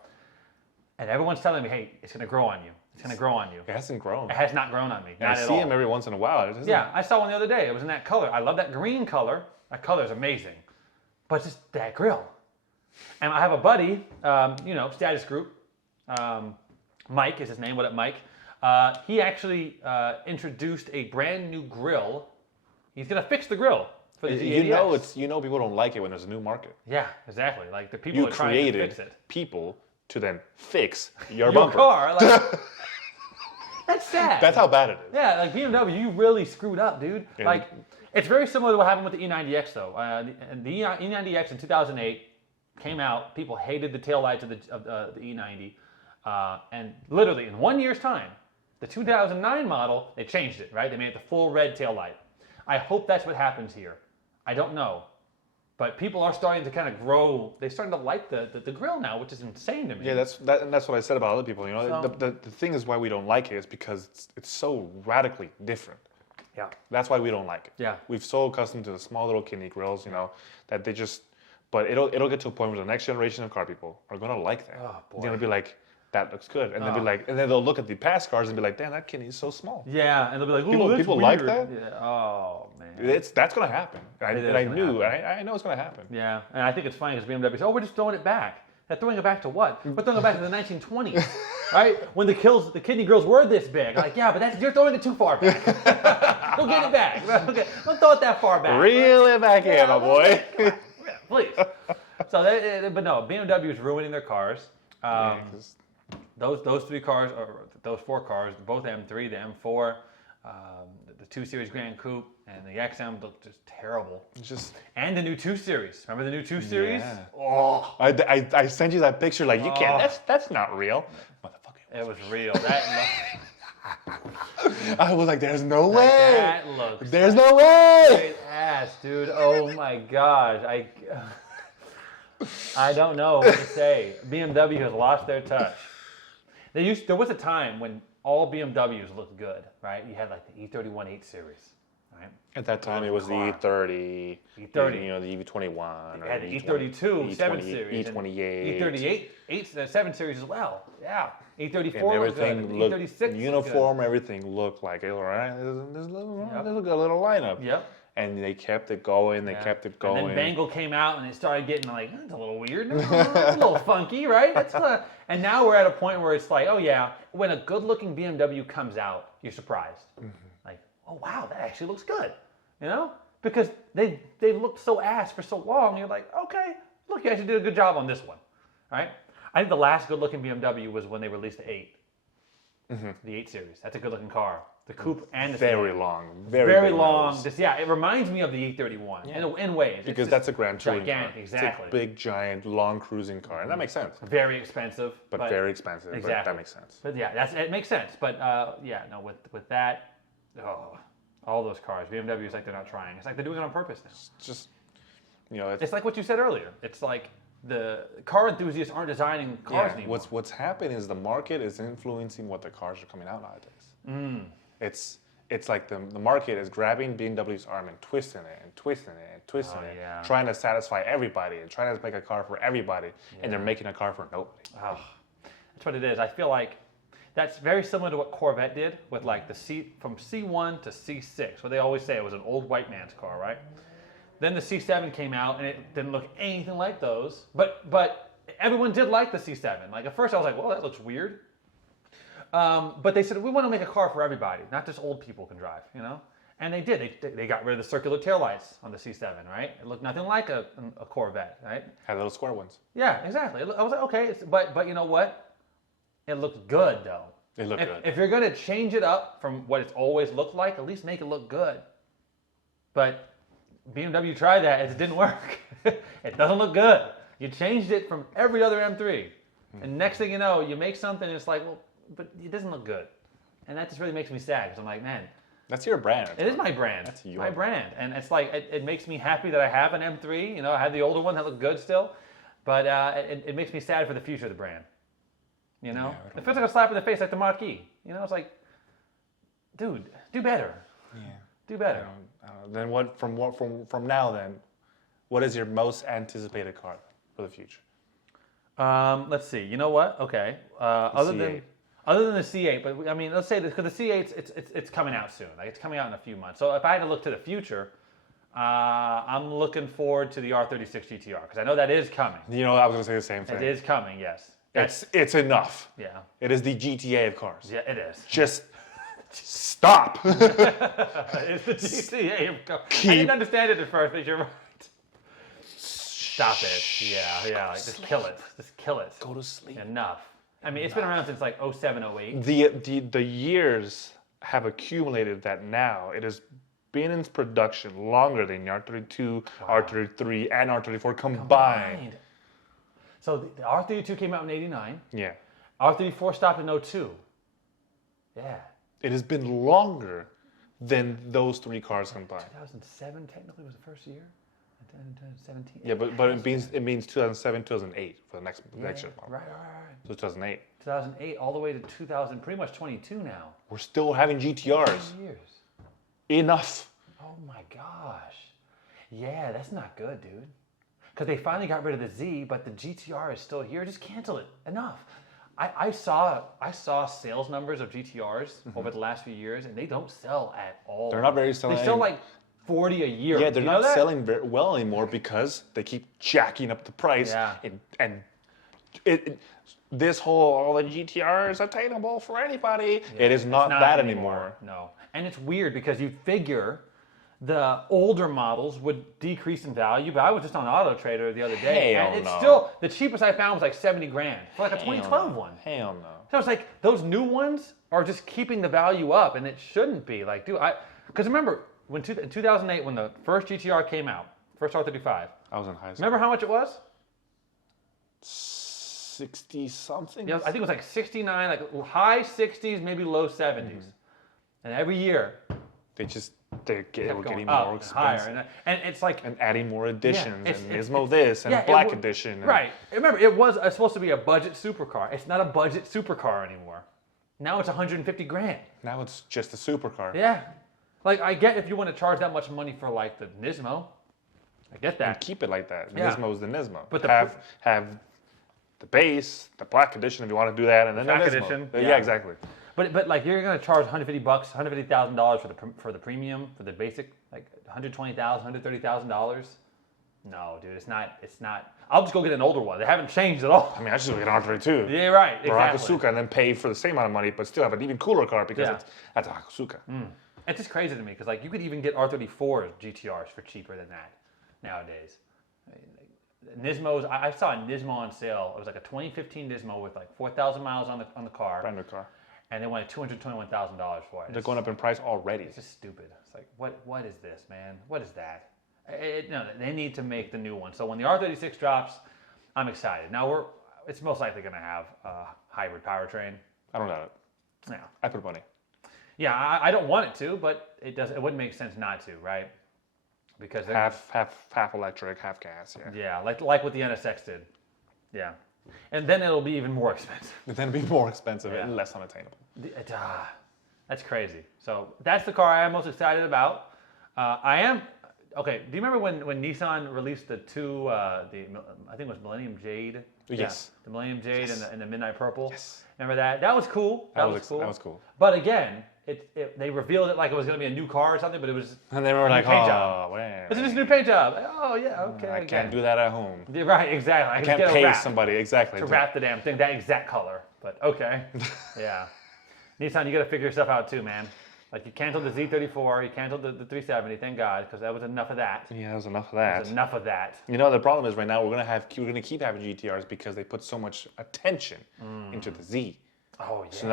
And everyone's telling me, hey, it's gonna grow on you. It's going to grow on you. It hasn't grown. It has not grown on me. And I see him every once in a while. Yeah, I saw one the other day. It was in that color. I love that green color. That color is amazing. But just that grill. And I have a buddy, status group. Mike is his name. What up, Mike? He actually introduced a brand new grill. He's going to fix the grill for the Z80X. People don't like it when there's a new market. Yeah, exactly. Like the people are trying to fix it. People to then fix your bumper. Car. Like, that's sad. That's how bad it is. Yeah, like BMW, you really screwed up, dude. Yeah. Like, it's very similar to what happened with the E90X, though. The E90X in 2008 came out. People hated the taillights of the E90. And literally, in 1 year's time, the 2009 model, they changed it, right? They made it the full red taillight. I hope that's what happens here. I don't know. But people are starting to kind of grow. They're starting to like the grill now, which is insane to me. Yeah, that's what I said about other people. The thing is why we don't like it is because it's so radically different. Yeah. That's why we don't like it. Yeah. We've so accustomed to the small little kidney grills, that they just. But it'll get to a point where the next generation of car people are gonna like that. Oh boy. They're gonna be like, that looks good, and they'll be like, and then they'll look at the past cars and be like, damn, that kidney is so small. Yeah, and they'll be like, people like that. Yeah. Oh man. That's gonna happen. I know it's gonna happen. Yeah, and I think it's funny because BMW says, "Oh, we're just throwing it back." They're throwing it back to what? We're throwing it back to the 1920s, right? When the kidney grills were this big. Like, yeah, but you're throwing it too far back. Don't get it back. Okay, don't throw it that far back. Reel it back in, my boy. Yeah, please. So, but no, BMW is ruining their cars. Those three cars, or those four cars, both M3, the M4, the 2 Series Grand Coupe, and the XM look just terrible. And the new 2 Series. Remember the new 2 Series? Yeah. Oh, I sent you that picture. Like, you can't. That's not real, motherfucker. It was real. I was like, there's no way. That looks. There's no way. Great ass, dude. Oh my gosh. I don't know what to say. BMW has lost their touch. There was a time when all BMWs looked good, right? You had like the E31 8 Series, right? At that time, it was the E30, the EV21, they had the E32 7 Series, E28, E38 7 Series as well. Yeah, E34 and everything looked good. E36 uniform. Everything looked like it. Right? There's a little lineup. Yep. And they kept it going. They kept it going. And then Bangle came out, and it started getting like, it's a little weird, a little funky, right? And now we're at a point where it's like, oh yeah, when a good-looking BMW comes out, you're surprised. Mm-hmm. Like, oh wow, that actually looks good, because they've looked so ass for so long. You're like, okay, look, you actually did a good job on this one, right? I think the last good-looking BMW was when they released the 8, the 8 Series. That's a good-looking car. The coupe and the very long, very long. It reminds me of the E31 in ways. Because that's a Grand Touring car. Exactly. It's a big, giant, long cruising car, and that makes sense. Very expensive, but very expensive. Exactly. But that makes sense. But yeah, it makes sense. But with that, all those cars, BMW is like they're not trying. It's like they're doing it on purpose now. It's just, it's like what you said earlier. It's like the car enthusiasts aren't designing cars anymore. What's happening is the market is influencing what the cars are coming out nowadays. It's like the market is grabbing BMW's arm and twisting it, trying to satisfy everybody and trying to make a car for everybody, and they're making a car for nobody. Oh, that's what it is. I feel like that's very similar to what Corvette did with like from C1 to C6, where they always say it was an old white man's car, right? Then the C7 came out, and it didn't look anything like those, but everyone did like the C7. Like at first I was like, well, that looks weird. But they said, we want to make a car for everybody, not just old people can drive, And they did. They got rid of the circular taillights on the C7, right? It looked nothing like a Corvette, right? Had little square ones. Yeah, exactly. I was like, okay, but you know what? It looked good, though. It looked good. If you're going to change it up from what it's always looked like, at least make it look good. But BMW tried that, and it didn't work. It doesn't look good. You changed it from every other M3. And next thing you know, you make something, and it's like, well, but it doesn't look good. And that just really makes me sad, because I'm like, man. That's your brand. It is my brand. That's my brand. And it's like, it makes me happy that I have an M3. I have the older one that looked good still. But it makes me sad for the future of the brand. It feels like a slap in the face like the Marquis. It's like, dude, do better. Yeah. Do better. I don't know. Then from now then, what is your most anticipated car for the future? Let's see. You know what? Okay. Other Other than the C8, but I mean, let's say this, because the C8's it's coming out soon. Like it's coming out in a few months. So if I had to look to the future, I'm looking forward to the R36 GTR because I know that is coming. You know, I was gonna say the same thing. It is coming, yes. It's enough. Yeah. It is the GTA of cars. Yeah, it is. Just stop. It's the GTA of cars. I didn't understand it at first, but you're right. Stop it. Yeah. Like, just kill it. Just kill it. Go to sleep. Enough. I mean, it's been around since like 07, 08. The years have accumulated that now it has been in production longer than the R32, R33, and R34 combined. So the R32 came out in 89. Yeah. R34 stopped in 02. Yeah. It has been longer than those three cars combined. 2007 technically was the first year. 2017. Yeah, but it means 2007, 2008 for the next election. Right. So 2008. 2008 all the way to 2000, pretty much 22 now. We're still having GTRs. 10 years. Enough. Oh my gosh. Yeah, that's not good, dude. Because they finally got rid of the Z, but the GTR is still here. Just cancel it. Enough. I saw sales numbers of GTRs over the last few years, and they don't sell at all. They're not very selling. They sell like 40 a year. Yeah, they're not selling very well anymore because they keep jacking up the price. Yeah. And this whole all the GTR is attainable for anybody. Yeah, it is not that anymore. No. And it's weird because you'd figure the older models would decrease in value, but I was just on Auto Trader the other day, and it's still the cheapest I found was like 70 grand for like a 2012 one. Hell no. So it's like those new ones are just keeping the value up, and it shouldn't be. Like, dude, because remember in 2008 when the first GTR came out, first R35. I was in high school. Remember how much it was? 60 something. Yeah, I think it was like 69, like high 60s, maybe low 70s, and every year they were getting up more and expensive. higher, and it's like and adding more editions and Nismo this and Black Edition. Right. Remember, it was supposed to be a budget supercar. It's not a budget supercar anymore. Now it's 150 grand. Now it's just a supercar. Yeah. Like, I get if you want to charge that much money for like the Nismo. I get that. And keep it like that. Yeah. Nismo's the Nismo. But have the base, the Black Edition if you want to do that, and then the Black Nismo. Edition. Yeah, exactly. But like you're gonna charge $150, $150,000 for the premium, for the basic, like $120,000, $130,000. No, dude, it's not. I'll just go get an older one. They haven't changed at all. I mean, I just go get an R32. Yeah, right. Or Exactly. Hakusuka and then pay for the same amount of money, but still have an even cooler car because that's a Hakusuka. It's just crazy to me because like you could even get R34 GTRs for cheaper than that nowadays. Nismos, I saw a Nismo on sale. It was like a 2015 Nismo with like 4,000 miles on the car. Brand new car. And they wanted $221,000 for it. They're going up in price already. It's just stupid. It's like, what is this, man? What is that? No, they need to make the new one. So when the R36 drops, I'm excited. Now it's most likely going to have a hybrid powertrain. I don't doubt it. Yeah. I put money. Yeah, I don't want it to, but it wouldn't make sense not to, right? Because half electric, half gas. Yeah, like what the NSX did. Yeah. And then it'll be even more expensive. Then it'll be more expensive and less unattainable. That's crazy. So that's the car I am most excited about. Okay, do you remember when Nissan released the two, I think it was Millennium Jade? Yes. Yeah, the Millennium Jade and the Midnight Purple. Yes. Remember that? That was cool. That was cool. That was cool. But again, they revealed it like it was going to be a new car or something, but it was and they were like, oh, man. It's just a new paint job. Oh, yeah, okay. I can't do that at home. Yeah, right, exactly. I can't pay somebody, exactly. To wrap the damn thing, that exact color. But okay. Yeah. Nissan, you got to figure yourself out too, man. Like you canceled the Z34, you canceled the 370, thank God, because that was enough of that. Yeah, that was enough of that. Enough of that. You know, the problem is right now we're gonna keep having GTRs because they put so much attention into the Z. Oh yeah. So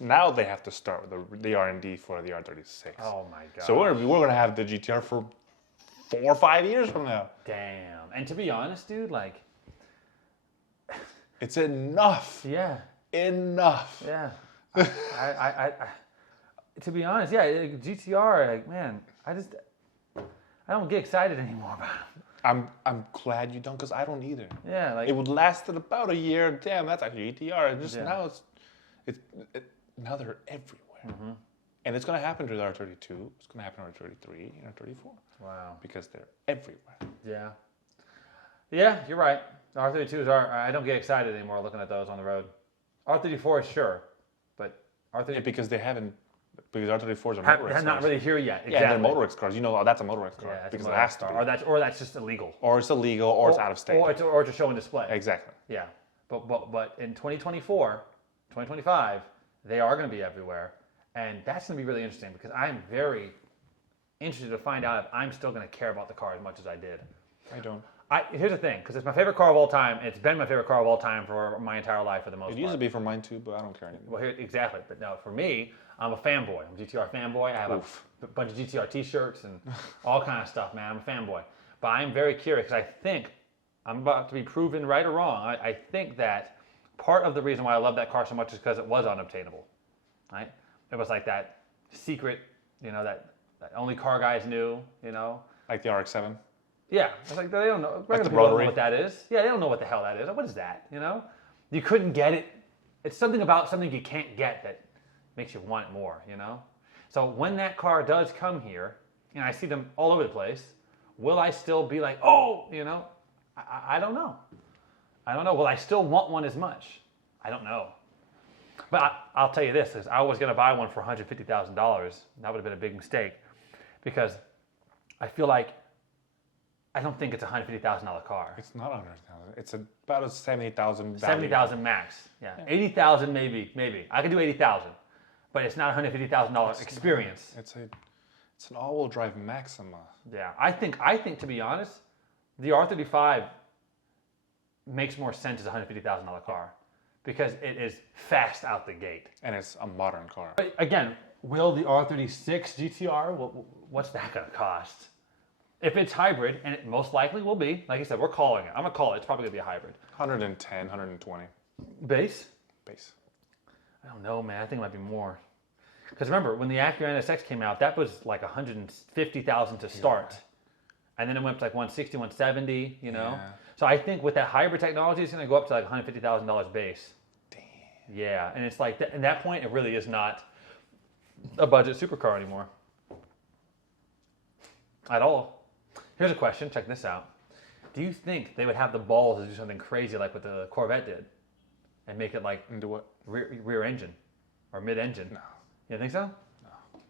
now they have to start with the R&D for the R36. Oh my God. So we're gonna have the GTR for 4 or 5 years from now. Damn. And to be honest, dude, like it's enough. Yeah. Enough. Yeah. I to be honest, yeah, GTR, like man, I don't get excited anymore about it. I'm glad you don't, because I don't either. Yeah, like it would last about a year. Damn, that's a GTR. And just now now they're everywhere. And it's gonna happen to the R32. It's gonna happen to R33 and R34. Wow. Because they're everywhere. Yeah. Yeah, you're right. The R32s I don't get excited anymore looking at those on the road. R34 sure, but Yeah, because R34s are motor X cars. not really here yet. Exactly. Yeah, they're motor X cars. That's a motor X car. Yeah, because it has to be. Or that's just illegal. Or it's illegal, or it's out of state. Or it's a show and display. Exactly. Yeah, but in 2024, 2025, they are going to be everywhere, and that's going to be really interesting because I'm very interested to find out if I'm still going to care about the car as much as I did. I don't. Here's the thing, because it's my favorite car of all time, and it's been my favorite car of all time for my entire life for the most part. It used to be for mine too, but I don't care anymore. Well, exactly. But no, for me, I'm a fanboy. I'm a GTR fanboy. I have a bunch of GTR T-shirts and all kind of stuff, man. I'm a fanboy. But I'm very curious because I think I'm about to be proven right or wrong. I think that part of the reason why I love that car so much is because it was unobtainable, right? It was like that secret, that only car guys knew, Like the RX-7? Yeah, it's like they don't know. Like the people don't know rotary? what that is. Yeah, they don't know what the hell that is. What is that? You couldn't get it. It's something about something you can't get that makes you want it more. So when that car does come here, and I see them all over the place, will I still be like, oh, I don't know. I don't know. Will I still want one as much? I don't know. But I'll tell you this: is I was going to buy one for $150,000. That would have been a big mistake because I feel like. I don't think it's a $150,000 car. It's not $100,000. It's about a $70,000 value. 70,000 max. Yeah. 80,000 maybe. I could do 80,000, but it's not a $150,000 experience. It's an all-wheel drive Maxima. Yeah. I think to be honest, the R35 makes more sense as a $150,000 car because it is fast out the gate. And it's a modern car. But again, will the R36 GTR? What's that going to cost? If it's hybrid, and it most likely will be, like I said, we're calling it. I'm going to call it. It's probably going to be a hybrid. 110, 120. Base? Base. I don't know, man. I think it might be more. Because remember, when the Acura NSX came out, that was like $150,000 to start. Yeah. And then it went up to like $160, $170, Yeah. So I think with that hybrid technology, it's going to go up to like $150,000 base. Damn. Yeah, and it's like, at that point, it really is not a budget supercar anymore. At all. Here's a question. Check this out. Do you think they would have the balls to do something crazy like what the Corvette did, and make it like into what rear engine or mid-engine? No. You think so? No.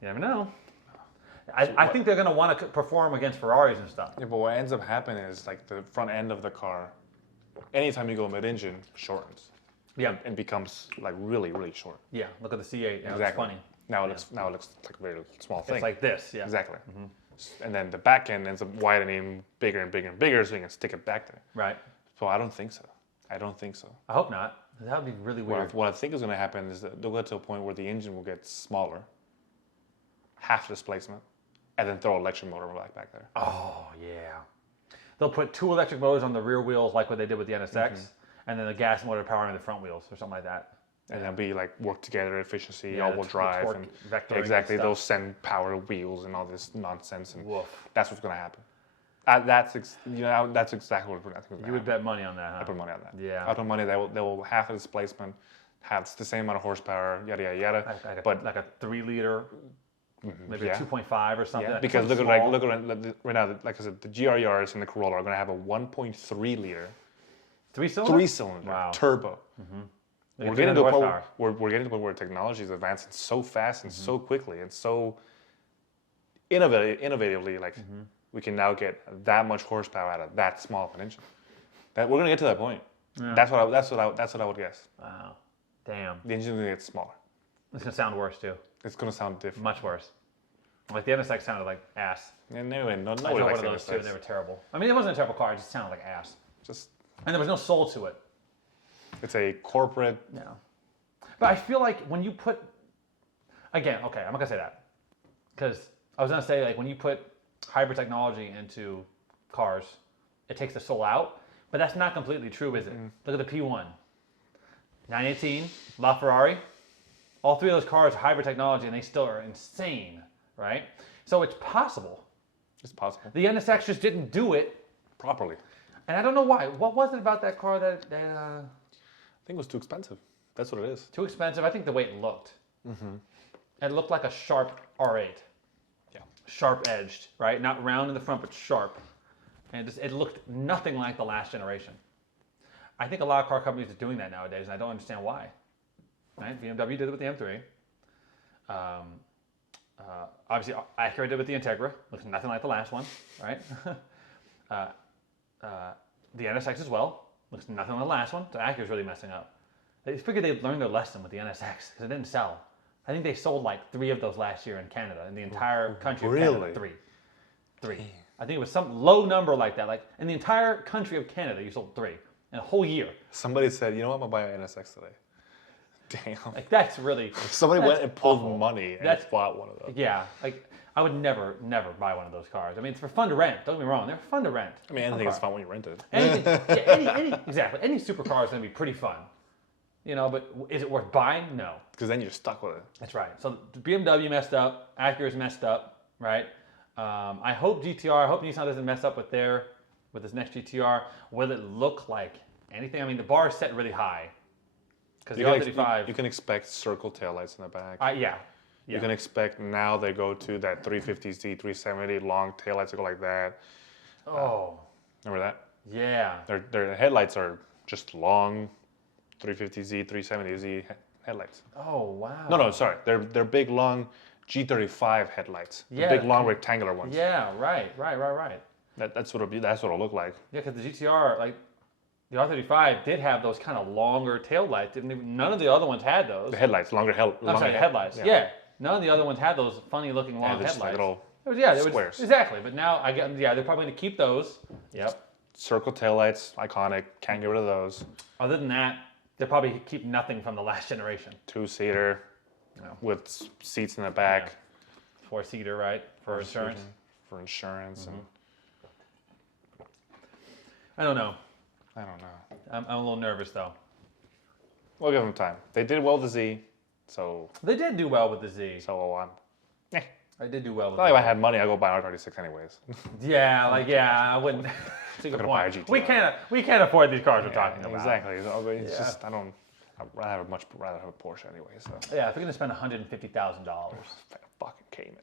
You never know. No. I think they're going to want to perform against Ferraris and stuff. Yeah, but what ends up happening is like the front end of the car, anytime you go mid-engine, shortens. Yeah. And becomes like really, really short. Yeah. Look at the C8. Exactly. It's funny. Now it looks like a very small thing. It's like this. Yeah. Exactly. Mm-hmm. And then the back end ends up widening bigger and bigger and bigger so you can stick it back there. Right. So I don't think so. I hope not. That would be really weird. What I think is going to happen is that they'll get to a point where the engine will get smaller, half displacement, and then throw an electric motor back there. Oh, yeah. They'll put 2 electric motors on the rear wheels like what they did with the NSX, and then the gas motor powering the front wheels or something like that. And they'll be like work together efficiency, all-wheel drive, torque, and vectoring exactly and they'll send power wheels and all this nonsense, and woof. That's what's going to happen. That's exactly what I think is going to happen. You would bet money on that, huh? I put money on that. Yeah. I put money they will half the displacement, have the same amount of horsepower, yada yada yada. Like a 3-liter, maybe a 2.5 or something. Yeah, because look at right now, like I said, the GR Yaris and the Corolla are going to have a 1.3 liter, 3-cylinder turbo. Mm-hmm. We're getting to a point where technology is advancing so fast and so quickly and so innovatively. Like we can now get that much horsepower out of that small of an engine. That we're gonna get to that point. Yeah. That's what I would guess. Wow, damn. The engine's gonna get smaller. It's gonna sound worse too. It's gonna sound different. Much worse. Like the NSX sounded like ass. And nobody likes one of those too. They were terrible. I mean, it wasn't a terrible car. It just sounded like ass. And there was no soul to it. It's a corporate. Yeah. But I feel like when you put, again, okay, I'm not going to say that. Because I was going to say, like, when you put hybrid technology into cars, it takes the soul out. But that's not completely true, is it? Look at the P1. 918, LaFerrari. All 3 of those cars are hybrid technology, and they still are insane, right? So it's possible. It's possible. The NSX just didn't do it properly. And I don't know why. What was it about that car that I think it was too expensive. That's what it is. Too expensive. I think the way it looked. Mm-hmm. It looked like a sharp R8. Yeah. Sharp edged, right? Not round in the front, but sharp. And it looked nothing like the last generation. I think a lot of car companies are doing that nowadays, and I don't understand why. Right? BMW did it with the M3. Obviously, Acura did it with the Integra. Looks nothing like the last one, right? The NSX as well. Looks nothing like the last one. So Acura's really messing up. They figured they'd learned their lesson with the NSX because it didn't sell. I think they sold like 3 of those last year in Canada, in the entire country of Canada. 3. I think it was some low number like that. Like in the entire country of Canada, you sold 3 in a whole year. Somebody said, you know what, I'm going to buy an NSX today. Damn. Like that's really... Somebody went and pulled money and bought one of those. Yeah. Like I would never buy one of those cars. I mean, it's for fun to rent. Don't get me wrong. They're fun to rent. I mean, anything is fun when you rent it. Exactly. Any supercar is going to be pretty fun. You know, but is it worth buying? No. Because then you're stuck with it. That's right. So BMW messed up. Acura's messed up, right? I hope Nissan doesn't mess up with this next GTR. Will it look like anything? I mean, the bar is set really high. Because the R35... You can expect circle taillights in the back. Yeah. You can expect now they go to that 350Z, 370, long taillights that go like that. Oh. Remember that? Yeah. Their headlights are just long 350Z, 370Z headlights. Oh, wow. No, sorry. They're big, long G35 headlights. Yeah. The big, long, rectangular ones. Yeah, right. That's what it'll look like. Yeah, because the GTR, like, the R35 did have those kind of longer tail lights. None of the other ones had those. The headlights, longer headlights. Yeah. None of the other ones had those funny looking long headlights. Like little squares. Exactly. But now, they're probably going to keep those. Yep. Circle taillights, iconic. Can't get rid of those. Other than that, they'll probably keep nothing from the last generation. 2-seater with seats in the back. Yeah. 4-seater, right? For insurance. For insurance. Mm-hmm. I don't know. I'm a little nervous, though. We'll give them time. They did well with the Z, so... They did do well with the Z. So, I did do well with the Z. If I had money, I'd go buy an R36 anyways. I wouldn't... That's a good point. We can't afford these cars we're talking about. Exactly. It's just, I'd rather have a Porsche anyway, so... Yeah, if you're going to spend $150,000... Fucking Cayman.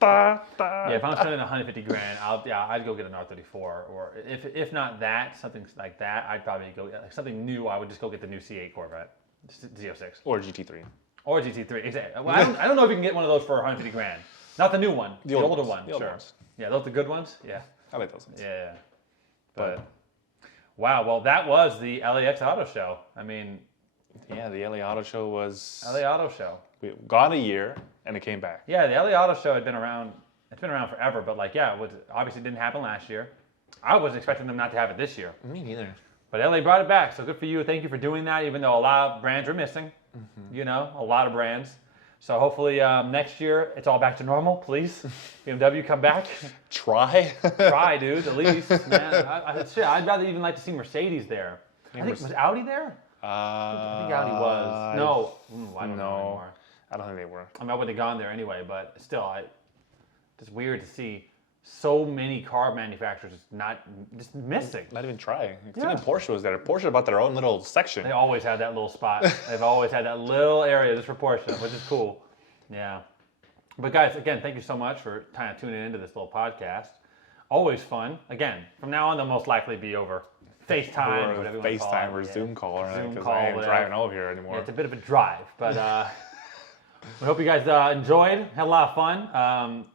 Yeah, if I'm spending $150,000, I'd go get an R34, or if not that, something like that, I'd probably go something new. I would just go get the new C8 Corvette, Z06, or GT3, or GT3. Exactly. Well, I don't know if you can get one of those for $150,000. Not the new one, the older one. Sure. Yeah, those the good ones. Yeah, I like those ones. Yeah, but wow. Well, that was the LAX Auto Show. I mean, yeah, the LA Auto Show was LA Auto Show. We gone a year and it came back. Yeah, the LA Auto Show had been around. It's been around forever, but obviously didn't happen last year. I wasn't expecting them not to have it this year. Me neither. But LA brought it back, so good for you. Thank you for doing that, even though a lot of brands are missing. Mm-hmm. A lot of brands. So hopefully next year it's all back to normal, please. BMW, come back. Try, dude, at least. Man, I'd rather even like to see Mercedes there. I think was Audi there? I think Audi was. No, I don't know anymore. I don't think they were. I wouldn't have gone there anyway, but still, it's weird to see so many car manufacturers just missing. Not even trying. Even Porsche was there. Porsche bought their own little section. They always had that little spot. They've always had that little area just for Porsche, which is cool. Yeah. But guys, again, thank you so much for kind of tuning into this little podcast. Always fun. Again, from now on, they'll most likely be over FaceTime or whatever you want to call it. FaceTime or Zoom call, because I ain't driving over here anymore. Yeah, it's a bit of a drive, but we hope you guys enjoyed, had a lot of fun.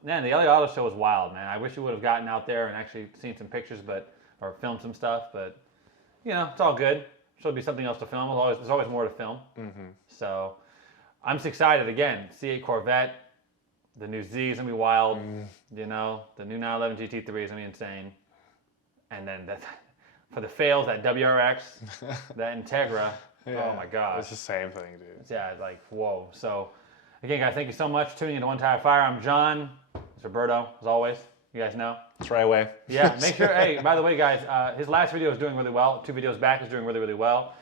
Man, the LA Auto Show was wild, man. I wish we would have gotten out there and actually seen some pictures, or filmed some stuff, but it's all good. There'll be something else to film. There's always more to film. Mm-hmm. So I'm just excited. Again, C8 Corvette, the new Z is gonna be wild. The new 911 GT3 is gonna be insane, and then for the fails, that WRX, that Integra. Yeah, oh my gosh. It's the same thing, dude. Yeah, it's like, whoa. So, again, guys, thank you so much for tuning into One Tire Fire. I'm John. It's Roberto, as always. You guys know. Try away. Yeah, make sure. Hey, by the way, guys, his last video is doing really well. 2 videos back is doing really, really well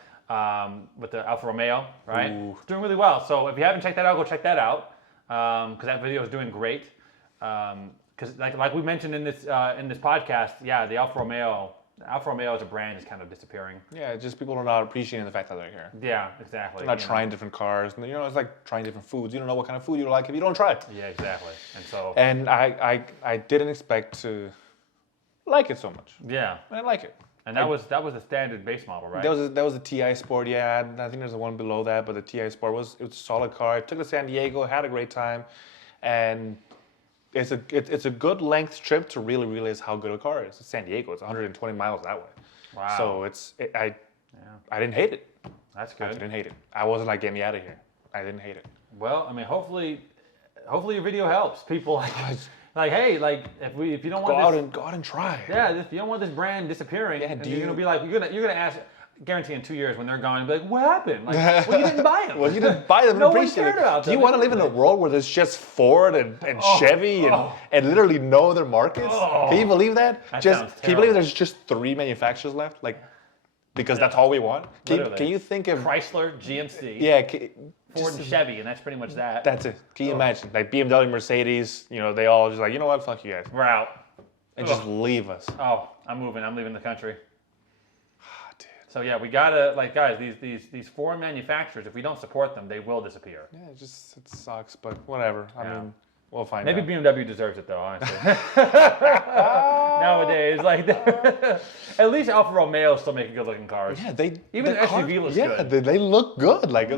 with the Alfa Romeo, right? Ooh. It's doing really well. So, if you haven't checked that out, go check that out because that video is doing great. Because, like we mentioned in this podcast, the Alfa Romeo as a brand is kind of disappearing. Yeah, just people are not appreciating the fact that they're here. Yeah, exactly. They're not trying different cars. It's like trying different foods. You don't know what kind of food you like if you don't try it. Yeah, exactly. And I didn't expect to like it so much. Yeah. I like it. And that was the standard base model, right? That was the TI Sport, yeah. I think there's a one below that, but the TI Sport was a solid car. I took it to San Diego, had a great time, and it's a good length trip to really realize how good a car is. It's San Diego, it's 120 miles that way. Wow. So I didn't hate it. That's good. I didn't hate it. I wasn't like, get me out of here. I didn't hate it. Well, I mean, hopefully your video helps people. Like, hey, like if you don't want go out and try. Yeah, if you don't want this brand disappearing, and you're gonna be like, you're gonna ask, guarantee in 2 years when they're gone, be like, what happened? Like, well, you didn't buy them. Well, you didn't buy them. No and one appreciate cared it. about them. Do you want to live in a world where there's just Ford and Chevy and literally no other markets? Can you believe that? That Just sounds can you believe there's just 3 manufacturers left? Like, because that's all we want. Can you think of Chrysler, GMC? Yeah. Ford and Chevy, and that's pretty much that. That's it. Can you imagine? Like BMW, Mercedes, they all just like, you know what? Fuck you guys. We're out. And just leave us. Oh, I'm moving. I'm leaving the country. Dude. So yeah, we gotta, like, guys, these foreign manufacturers, if we don't support them, they will disappear. Yeah, it sucks, but whatever. I mean, we'll find Maybe out. BMW deserves it though, honestly. Nowadays, like, at least Alfa Romeo still make good looking cars. Yeah, even the SUV looks good. Yeah, they look good. Like,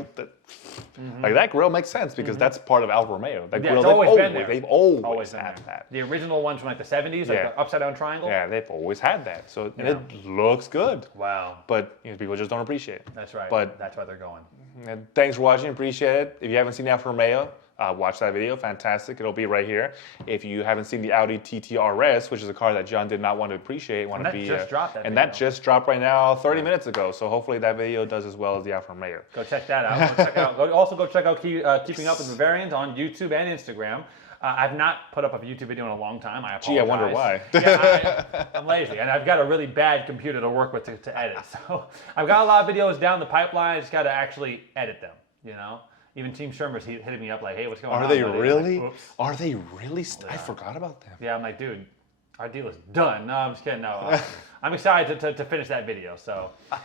like that grill makes sense because that's part of Alfa Romeo. That grill, it's always been there. They've always had that. The original ones from like the 70s, like the upside down triangle. Yeah, they've always had that. So and it looks good. Wow. But people just don't appreciate it. That's right. But that's why they're going. And thanks for watching. Appreciate it. If you haven't seen Alfa Romeo, watch that video. Fantastic. It'll be right here. If you haven't seen the Audi TT RS, which is a car that John did not want to appreciate, that just dropped right now 30 minutes ago. So hopefully that video does as well as the Alfa Romeo. Go check that out. Go check out Keeping Up with Bavarians on YouTube and Instagram. I've not put up a YouTube video in a long time. I apologize. Gee, I wonder why. I'm lazy, and I've got a really bad computer to work with to edit. So I've got a lot of videos down the pipeline. I just got to actually edit them, Even Team Shermer's hitting me up like, hey, what's going on? Are they really? Like, are they really? I forgot about them. Yeah, I'm like, dude, our deal is done. No, I'm just kidding. No, I'm excited to finish that video. So I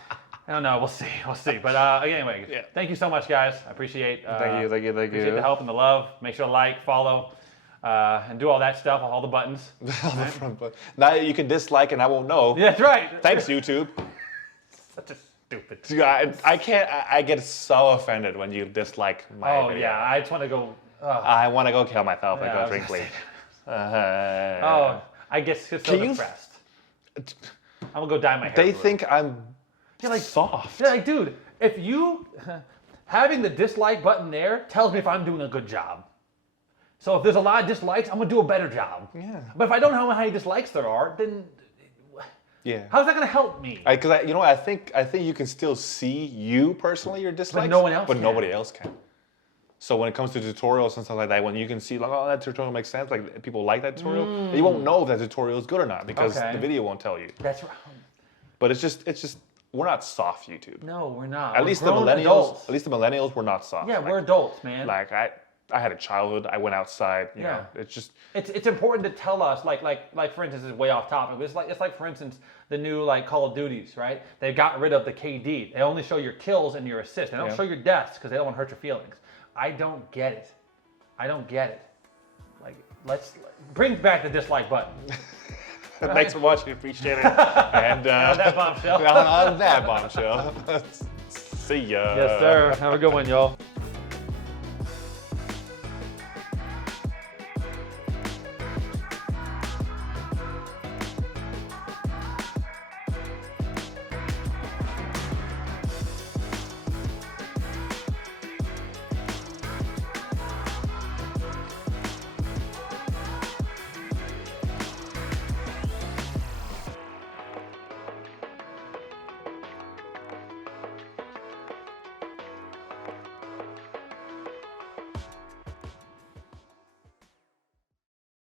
don't know. We'll see. But anyway, thank you so much, guys. I appreciate. Thank you. Appreciate the help and the love. Make sure to like, follow, and do all that stuff. All the buttons. Now you can dislike and I won't know. Yeah, that's right. Thanks, YouTube. Such a stupid. I can't. I get so offended when you dislike my video. Yeah, I just want to go. I want to go kill myself and go drink bleach. I guess it's so depressed. I'm gonna go dye my hair. They think I'm soft. Yeah, like, dude, if you having the dislike button there tells me if I'm doing a good job. So if there's a lot of dislikes, I'm gonna do a better job. Yeah. But if I don't know how many dislikes there are, then how's that gonna help me? Because I think you can still see you personally your dislikes, but no one else but can. Nobody else can. So when it comes to tutorials and stuff like that, when you can see like, oh, that tutorial makes sense, like people like that tutorial, you won't know if that tutorial is good or not because the video won't tell you. That's right. But it's just we're not soft YouTube. No, we're not. At least the millennials were not soft. Yeah, we're adults, man. Like I had a childhood. I went outside. You know, it's just it's important to tell us like for instance, it's way off topic. But it's like for instance the new like Call of Duties, right? They got rid of the KD. They only show your kills and your assists. They don't show your deaths because they don't want to hurt your feelings. I don't get it. Like, let's bring back the dislike button. Thanks for watching. Appreciate it. And on that bombshell. On that bombshell. See ya. Yes, sir. Have a good one, y'all.